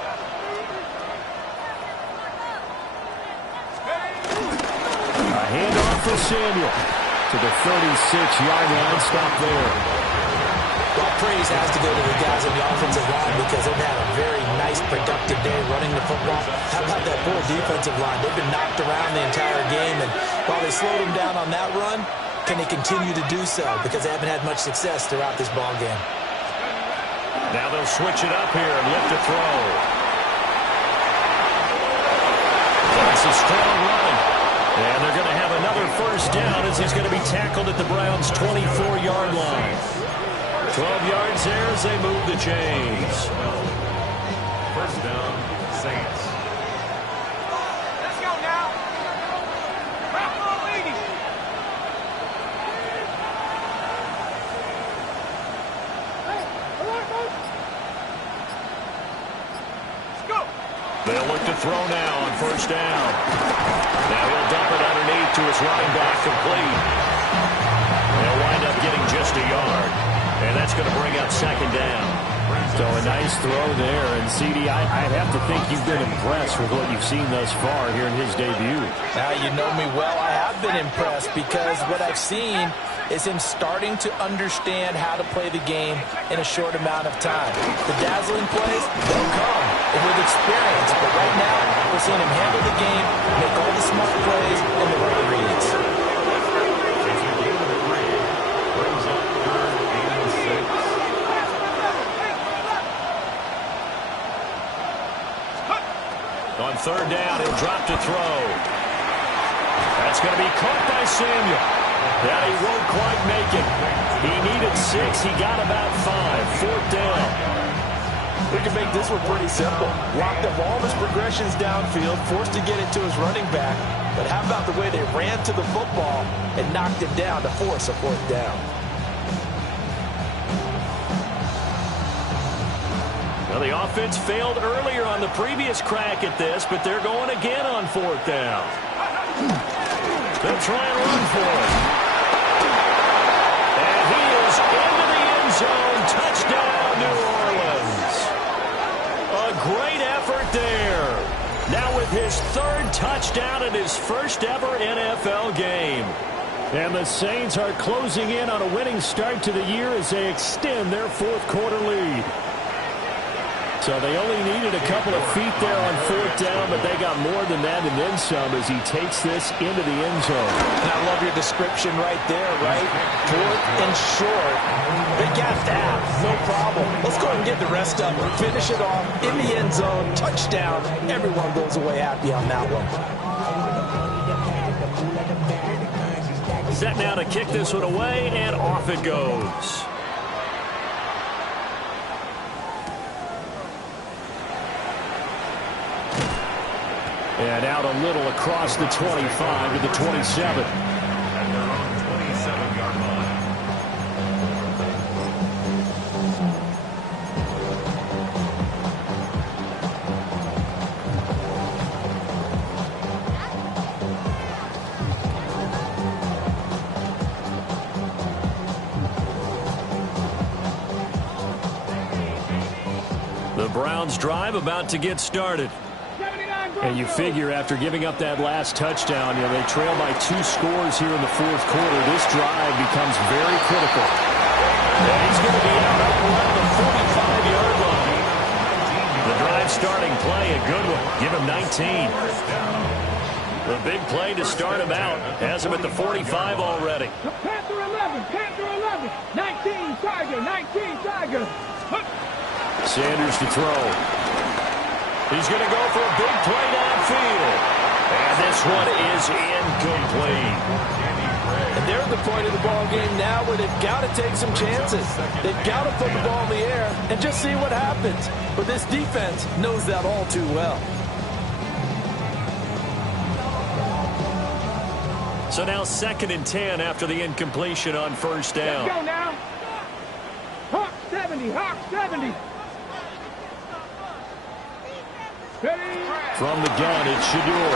A handoff for Samuel to the 36-yard line. Stop there. Well, praise has to go to the guys on the offensive line because they've had a very nice, productive day running the football. How about that poor defensive line? They've been knocked around the entire game, and while they slowed them down on that run, can they continue to do so? Because they haven't had much success throughout this ball game. Now they'll switch it up here and lift a throw. That's a strong run. And they're going to have another first down as he's going to be tackled at the Browns' 24-yard line. 12 yards there as they move the chains. First down, Saints. Let's go now. Bronco leading. Let's go. They'll look to throw now on first down. Now he'll dump it underneath to his running back, complete. They'll wind up getting just a yard. And that's going to bring up second down. So a nice throw there. And, CD, I'd have to think you've been impressed with what you've seen thus far here in his debut. Now, you know me well. I have been impressed because what I've seen is him starting to understand how to play the game in a short amount of time. The dazzling plays, they'll come with experience. But right now, we're seeing him handle the game, make all the smart plays, and the right reads. On third down, he'll drop to throw. That's going to be caught by Samuel. Yeah, he won't quite make it. He needed 6. He got about 5. Fourth down. We can make this one pretty simple. Locked up all of his progressions downfield, forced to get it to his running back. But how about the way they ran to the football and knocked him down to force a fourth down? Well, the offense failed earlier on the previous crack at this, but they're going again on fourth down. They'll try and run for it. And he is into the end zone. Touchdown, New Orleans. A great effort there. Now with his 3rd touchdown in his first ever NFL game. And the Saints are closing in on a winning start to the year as they extend their 4th quarter lead. So they only needed a couple of feet there on fourth down, but they got more than that and then some as he takes this into the end zone. And I love your description right there, right? 4th and short. They got that. No problem. Let's go ahead and get the rest of it. Finish it off in the end zone. Touchdown. Everyone goes away happy on that one. Set now to kick this one away, and off it goes. And out a little across the 25 to the 27. And they're on the 27-yard line. The Browns drive about to get started. And you figure after giving up that last touchdown, they trail by 2 scores here in the fourth quarter. This drive becomes very critical. And he's going to be out up around the 45-yard line. The drive starting play, a good one. Give him 19. The big play to start him out has him at the 45 already. Panther 11, Panther 11, 19 Tiger, 19 Tiger. Sanders to throw. He's going to go for a big play downfield. And this one is incomplete. And they're at the point of the ball game now where they've got to take some chances. They've got to put the ball in the air and just see what happens. But this defense knows that all too well. So now 2nd and 10 after the incompletion on first down. Let's go now. Hawk 70, Hawk 70. Ready? From the gun, it's Shador.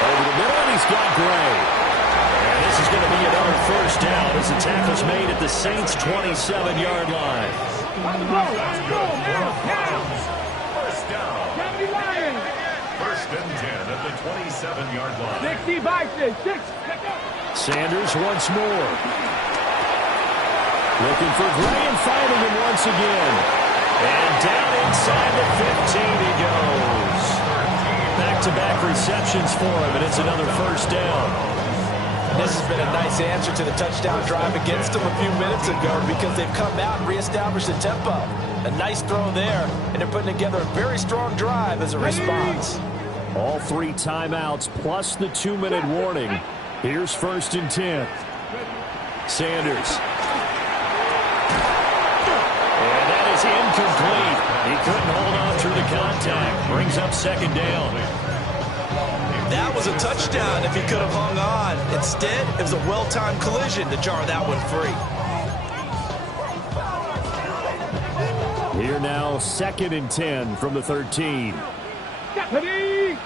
Over the middle, and he's got Gray. And this is going to be another first down as the tackle's made at the Saints' 27-yard line. On the ball, now. First down. 70 Lions. 1st and 10 at the 27-yard line. 60 Bison, 6. Sanders once more. Looking for Gray and finding him once again. And down inside the 15 he goes. Back-to-back receptions for him, and it's another first down. This has been a nice answer to the touchdown drive against them a few minutes ago because they've come out and reestablished the tempo. A nice throw there, and they're putting together a very strong drive as a response. All 3 timeouts plus the 2-minute warning. Here's 1st and 10. Sanders. And that is incomplete. He couldn't hold on through the contact. Brings up 2nd down. That was a touchdown if he could have hung on. Instead, it was a well-timed collision to jar that one free. Here now, 2nd and 10 from the 13. Ready?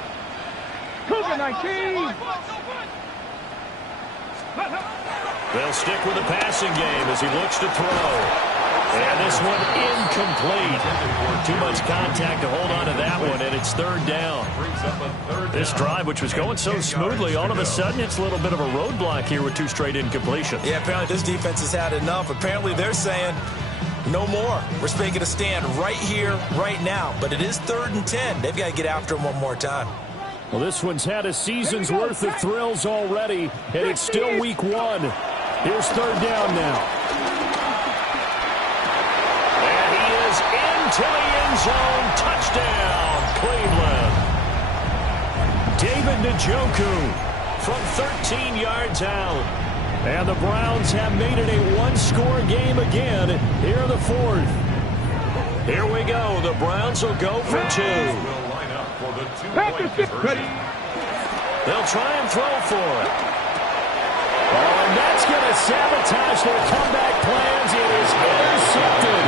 Cougar 19. They'll stick with the passing game as he looks to throw. And this one incomplete. Too much contact to hold on to that one, and it's 3rd down. This drive, which was going so smoothly, all of a sudden it's a little bit of a roadblock here with 2 straight incompletions. Yeah, apparently this defense has had enough. Apparently they're saying, no more. We're making a stand right here, right now. But it is 3rd and 10. They've got to get after him one more time. Well, this one's had a season's worth of thrills already, and it's still week 1. Here's 3rd down now. To the end zone, touchdown, Cleveland. David Njoku from 13 yards out. And the Browns have made it a 1-score game again here in the 4th. Here we go. The Browns will go for 2. Will line up for the 2-point conversion. They'll try and throw for it. Oh, and that's going to sabotage their comeback plans. It is intercepted.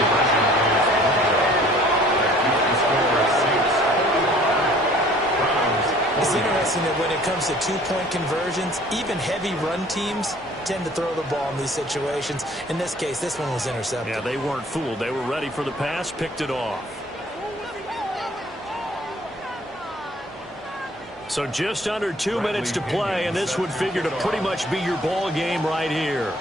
It's interesting that when it comes to 2-point conversions, even heavy run teams tend to throw the ball in these situations. In this case, this one was intercepted. Yeah, they weren't fooled. They were ready for the pass, picked it off. So just under 2 minutes to play, and this would figure to pretty much be your ball game right here.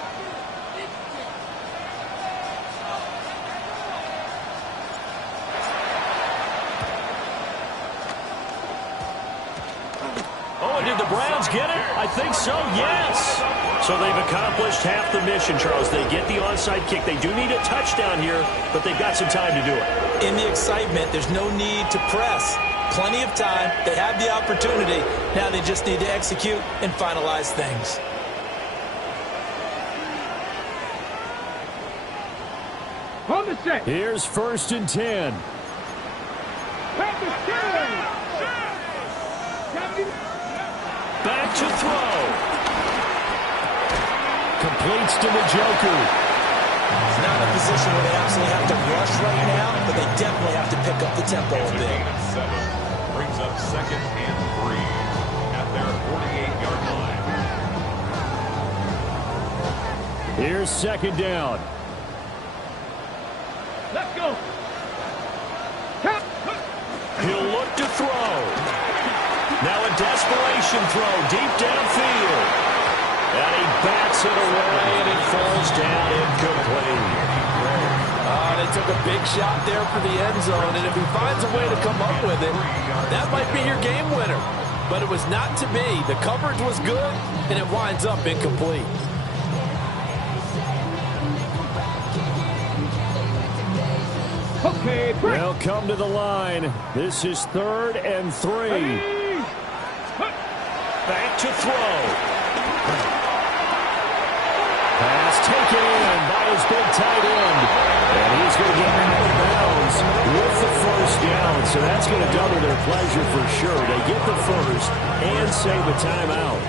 Did the Browns get it? I think so, yes. So they've accomplished half the mission, Charles. They get the onside kick. They do need a touchdown here, but they've got some time to do it. In the excitement, there's no need to press. Plenty of time. They have the opportunity. Now they just need to execute and finalize things. On the set. Here's 1st and 10. Back to throw. Completes to Njoku. It's not a position where they absolutely have to rush right now, but they definitely have to pick up the tempo a bit. 7 brings up 2nd and 3 at their 48-yard line. Here's 2nd down. Let's go. He'll look to throw. Now a desperation throw deep downfield. And he bats it away, and it falls down incomplete. They took a big shot there for the end zone, and if he finds a way to come up with it, that might be your game winner. But it was not to be. The coverage was good, and it winds up incomplete. Okay, break. They'll come to the line. This is 3rd and 3. Back to throw. Pass taken in by his big tight end. And he's going to get out of bounds with the first down. So that's going to double their pleasure for sure. They get the first and save a timeout.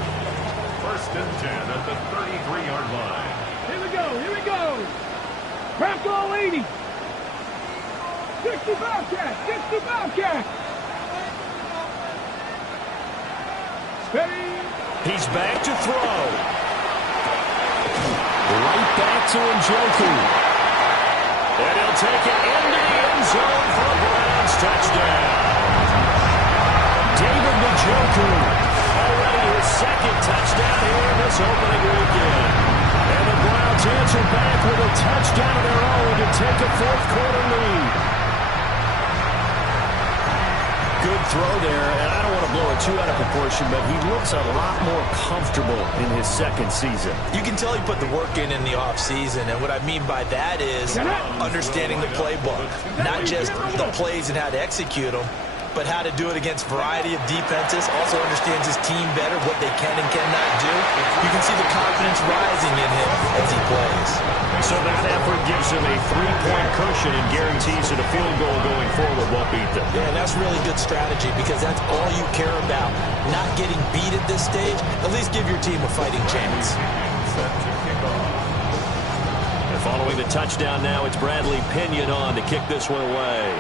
1st and 10 at the 33-yard line. Here we go. Here we go. Bronco 80. 60 Bobcat. 60 Bobcat. Steady. He's back to throw. Right back to Njoku. And he'll take it into the end zone for a Browns touchdown. David Njoku, already his 2nd touchdown here in this opening weekend. And the Browns answer back with a touchdown of their own to take a 4th quarter lead. Good throw there, and I don't want to blow it too out of proportion, but he looks a lot more comfortable in his 2nd season. You can tell he put the work in the offseason, and what I mean by that is understanding the playbook. Not just the plays and how to execute them, but how to do it against a variety of defenses. Also understands his team better, what they can and cannot do. You can see the confidence rising in him as he plays. So that effort gives him a 3-point cushion and guarantees that a field goal going forward won't beat them. Yeah, that's really good strategy because that's all you care about. Not getting beat at this stage. At least give your team a fighting chance. And following the touchdown now, it's Bradley Pinion on to kick this one away.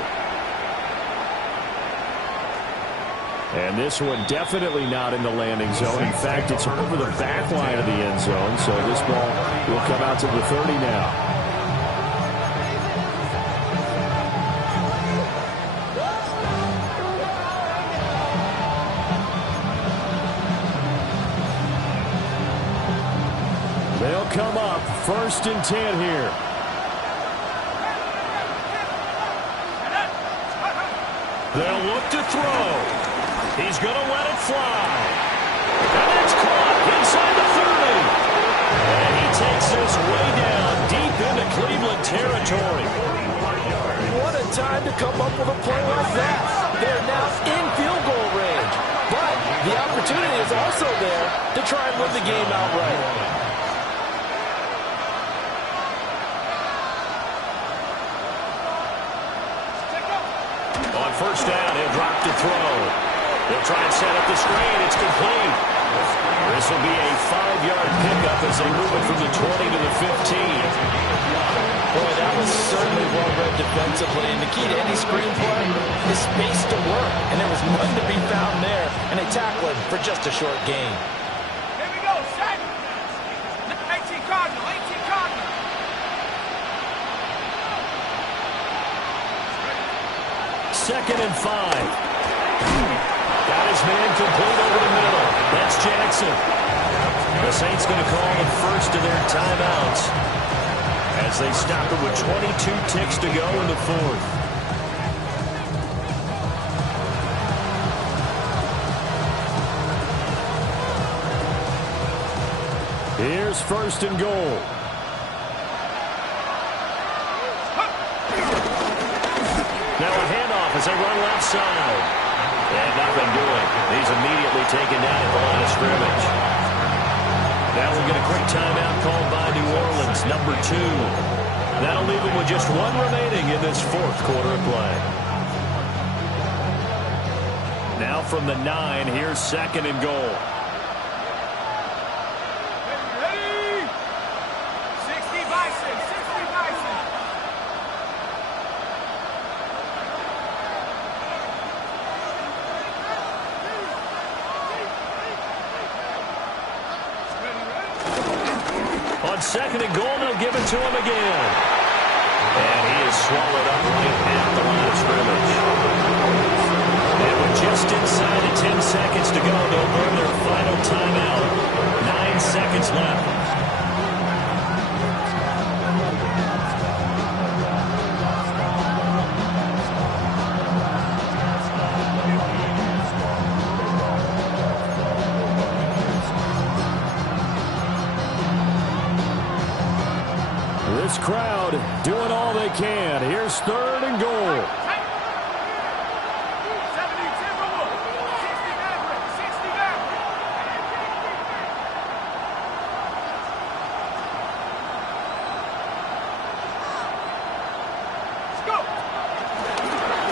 And this one definitely not in the landing zone. In fact, it's over the back line of the end zone, so this ball will come out to the 30 now. They'll come up 1st and 10 here. They'll look to throw. He's going to let it fly. And it's caught inside the 30. And he takes this way down deep into Cleveland territory. What a time to come up with a play like that. They're now in field goal range. But the opportunity is also there to try and win the game outright. On 1st down, he'll drop to throw. They'll try and set up the screen. It's complete. This will be a 5-yard pickup as they move it from the 20 to the 15. Boy, that was certainly well read defensively. And the key to any screen play is space to work. And there was none to be found there. And they tackle him for just a short gain. Here we go. Set. 18 Cardinal. 18 Cardinal. 2nd and 5. Got his man complete over the middle. That's Jackson. The Saints going to call the first of their timeouts as they stop it with 22 ticks to go in the 4th. Here's 1st and goal. Now a handoff as they run left side. And nothing doing. He's immediately taken down at the line of scrimmage. Now we'll get a quick timeout called by New Orleans, number 2. That'll leave them with just 1 remaining in this 4th quarter of play. Now from the 9, here's 2nd and goal. Ready? 60 Bison. 60 Bison. On 2nd and goal, they'll give it to him again. And he is swallowed up right at the line of scrimmage. And with just inside the 10 seconds to go, they'll burn their final timeout. 9 seconds left. This crowd doing all they can. Here's 3rd and goal.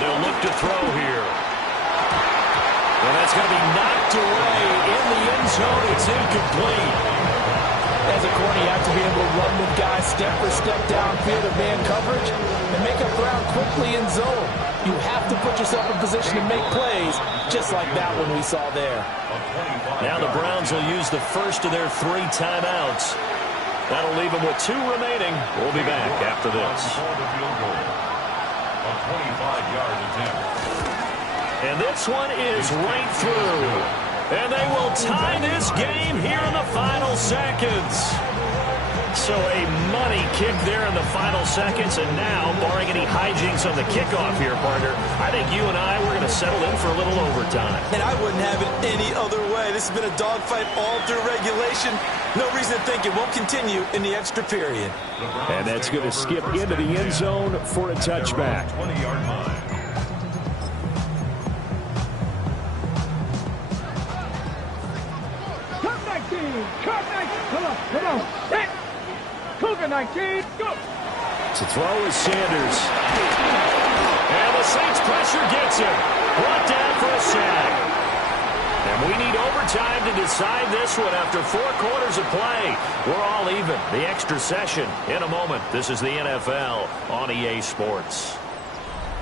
They'll look to throw here. And that's going to be knocked away in the end zone. It's incomplete. As a corner, you have to be able to run with guys step for step downfield of man coverage and make up ground quickly in zone. You have to put yourself in position to make plays, just like that one we saw there. Now the Browns will use the first of their 3 timeouts. That'll leave them with 2 remaining. We'll be back after this. A 25-yard attempt. And this one is right through. And they will tie this game here in the final seconds. So a money kick there in the final seconds. And now, barring any hijinks on the kickoff here, partner, I think you and I, we're going to settle in for a little overtime. And I wouldn't have it any other way. This has been a dogfight all through regulation. No reason to think it won't continue in the extra period. And that's going to skip into the end zone for a touchback. 20-yard line. Come on. Hit. Cougar 19. Go. To throw is Sanders. And the Saints pressure gets him. Brought down for a sack. And we need overtime to decide this one after 4 quarters of play. We're all even. The extra session in a moment. This is the NFL on EA Sports.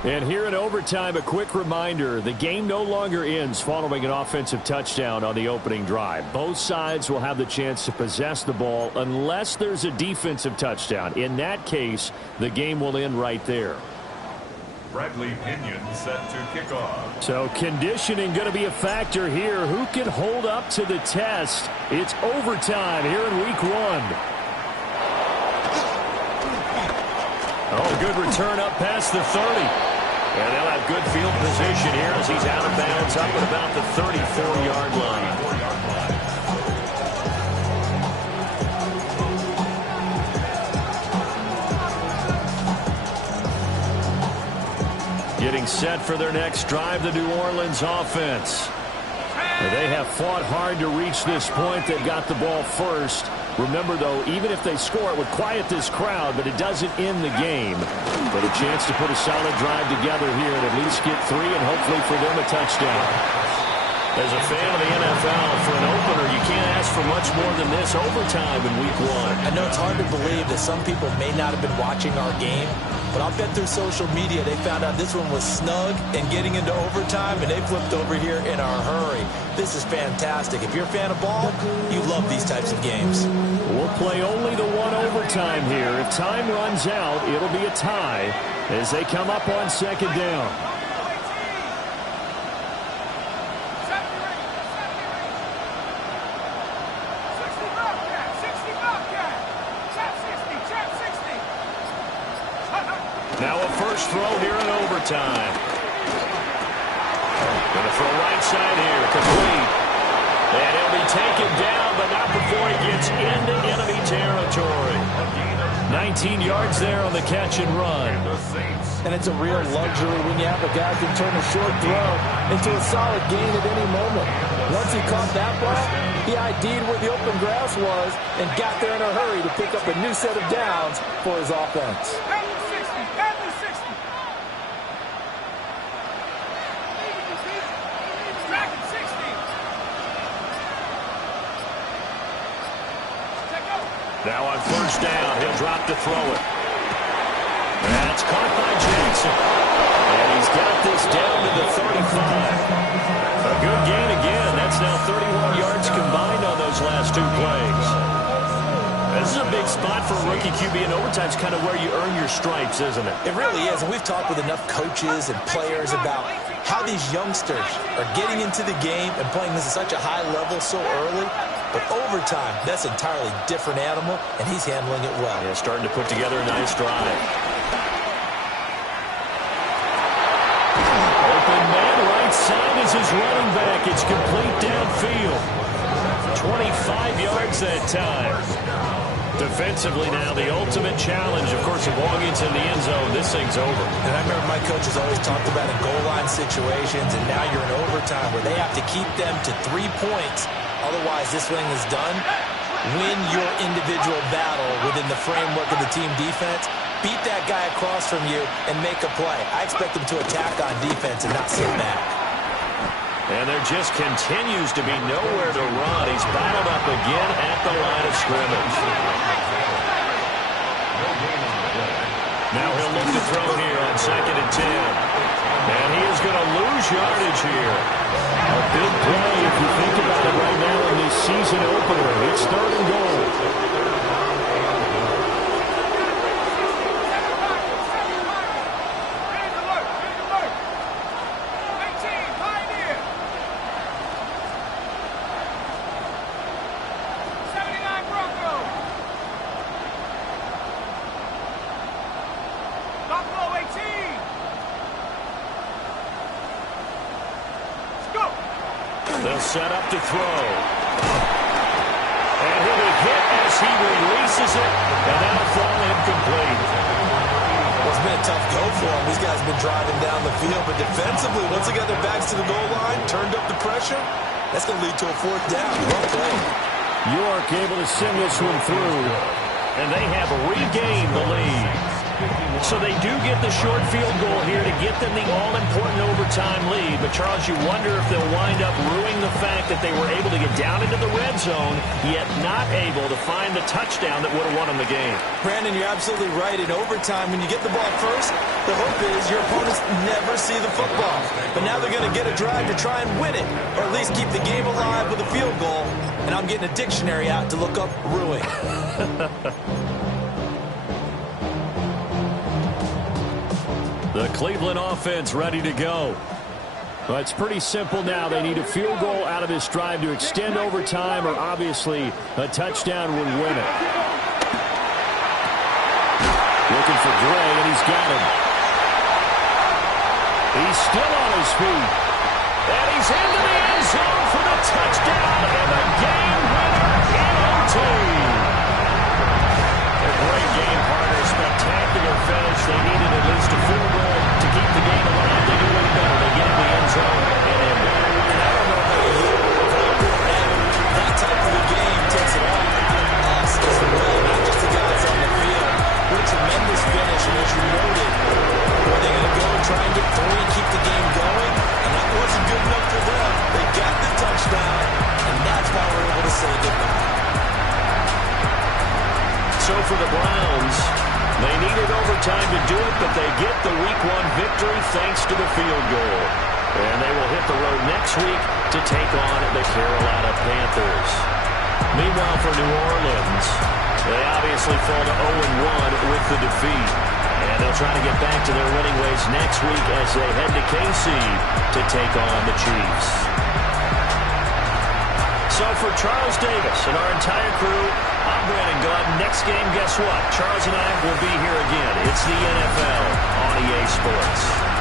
And here in overtime, a quick reminder, the game no longer ends following an offensive touchdown on the opening drive. Both sides will have the chance to possess the ball unless there's a defensive touchdown. In that case, the game will end right there. Bradley Pinion set to kick off. So conditioning going to be a factor here. Who can hold up to the test? It's overtime here in week 1. Oh, good return up past the 30. And they'll have good field position here as he's out of bounds up at about the 34-yard line. Getting set for their next drive, the New Orleans offense. They have fought hard to reach this point. They've got the ball first. Remember, though, even if they score, it would quiet this crowd, but it doesn't end the game. But a chance to put a solid drive together here and at least get 3 and hopefully for them a touchdown. As a fan of the NFL, for an opener, you can't ask for much more than this overtime in week 1. I know it's hard to believe that some people may not have been watching our game, but I'll bet through social media they found out this one was snug and getting into overtime, and they flipped over here in a hurry. This is fantastic. If you're a fan of ball, you love these types of games. We'll play only the 1 overtime here. If time runs out, it'll be a tie as they come up on 2nd down. Now a first throw here in overtime. Going to throw right side here, complete. And he'll be taken down, but not before he gets into enemy territory. 19 yards there on the catch and run. And it's a real luxury when you have a guy who can turn a short throw into a solid gain at any moment. Once he caught that ball, he ID'd where the open grass was and got there in a hurry to pick up a new set of downs for his offense. Now on first down, he'll drop to throw it. That's caught by Jackson. And he's got this down to the 35. A good gain again. That's now 31 yards combined on those last 2 plays. This is a big spot for a rookie QB, and overtime's kind of where you earn your stripes, isn't it? It really is, and we've talked with enough coaches and players about how these youngsters are getting into the game and playing this at such a high level so early. But overtime, that's an entirely different animal, and he's handling it well. Yeah, starting to put together a nice drive. Open man, right side is his running back. It's complete downfield. 25 yards that time. Defensively now, the ultimate challenge. Of course, if Long gets in the end zone, this thing's over. And I remember my coaches always talked about in goal line situations, and now you're in overtime where they have to keep them to 3 points. Otherwise, this thing is done. Win your individual battle within the framework of the team defense. Beat that guy across from you and make a play. I expect them to attack on defense and not sit back. And there just continues to be nowhere to run. He's battled up again at the line of scrimmage. Now he'll look to throw here on 2nd and 10. And he is going to lose yardage here. A big play if you think about it right now in this season opener. It's 3rd and goal. They'll set up to throw. And he'll be hit as he releases it, and that'll fall incomplete. Well, it's been a tough go for him. These guys have been driving down the field, but defensively, once they got their backs to the goal line, turned up the pressure, that's going to lead to a 4th down. Well played. York able to send this one through, and they have regained the lead. So they do get the short field goal here to get them the all-important overtime lead. But, Charles, you wonder if they'll wind up ruining the fact that they were able to get down into the red zone, yet not able to find the touchdown that would have won them the game. Brandon, you're absolutely right. In overtime, when you get the ball first, the hope is your opponents never see the football. But now they're going to get a drive to try and win it, or at least keep the game alive with a field goal. And I'm getting a dictionary out to look up ruin. The Cleveland offense ready to go. Well, it's pretty simple now. They need a field goal out of this drive to extend overtime, or obviously a touchdown would win it. Looking for Gray, and he's got him. He's still on his feet. And he's into the end zone for the touchdown and the game winner in OT. A great game, partner. Spectacular finish. They needed at least a field goal to keep the game alive. They do it better. They get in the end zone and end it. And I don't know about you, but that type of a game takes it all out of us as well, not just the guys on the field. What a tremendous finish, and as you noted, were they going to go and try and get 3 and keep the game going? And that wasn't good enough for them. They got the touchdown, and that's why we're able to say goodbye. So for the Browns, they needed overtime to do it, but they get the Week 1 victory thanks to the field goal. And they will hit the road next week to take on the Carolina Panthers. Meanwhile, for New Orleans, they obviously fall to 0-1 with the defeat. And they'll try to get back to their winning ways next week as they head to KC to take on the Chiefs. So for Charles Davis and our entire crew, I'm Brandon Gunn. Next game, guess what? Charles and I will be here again. It's the NFL on EA Sports.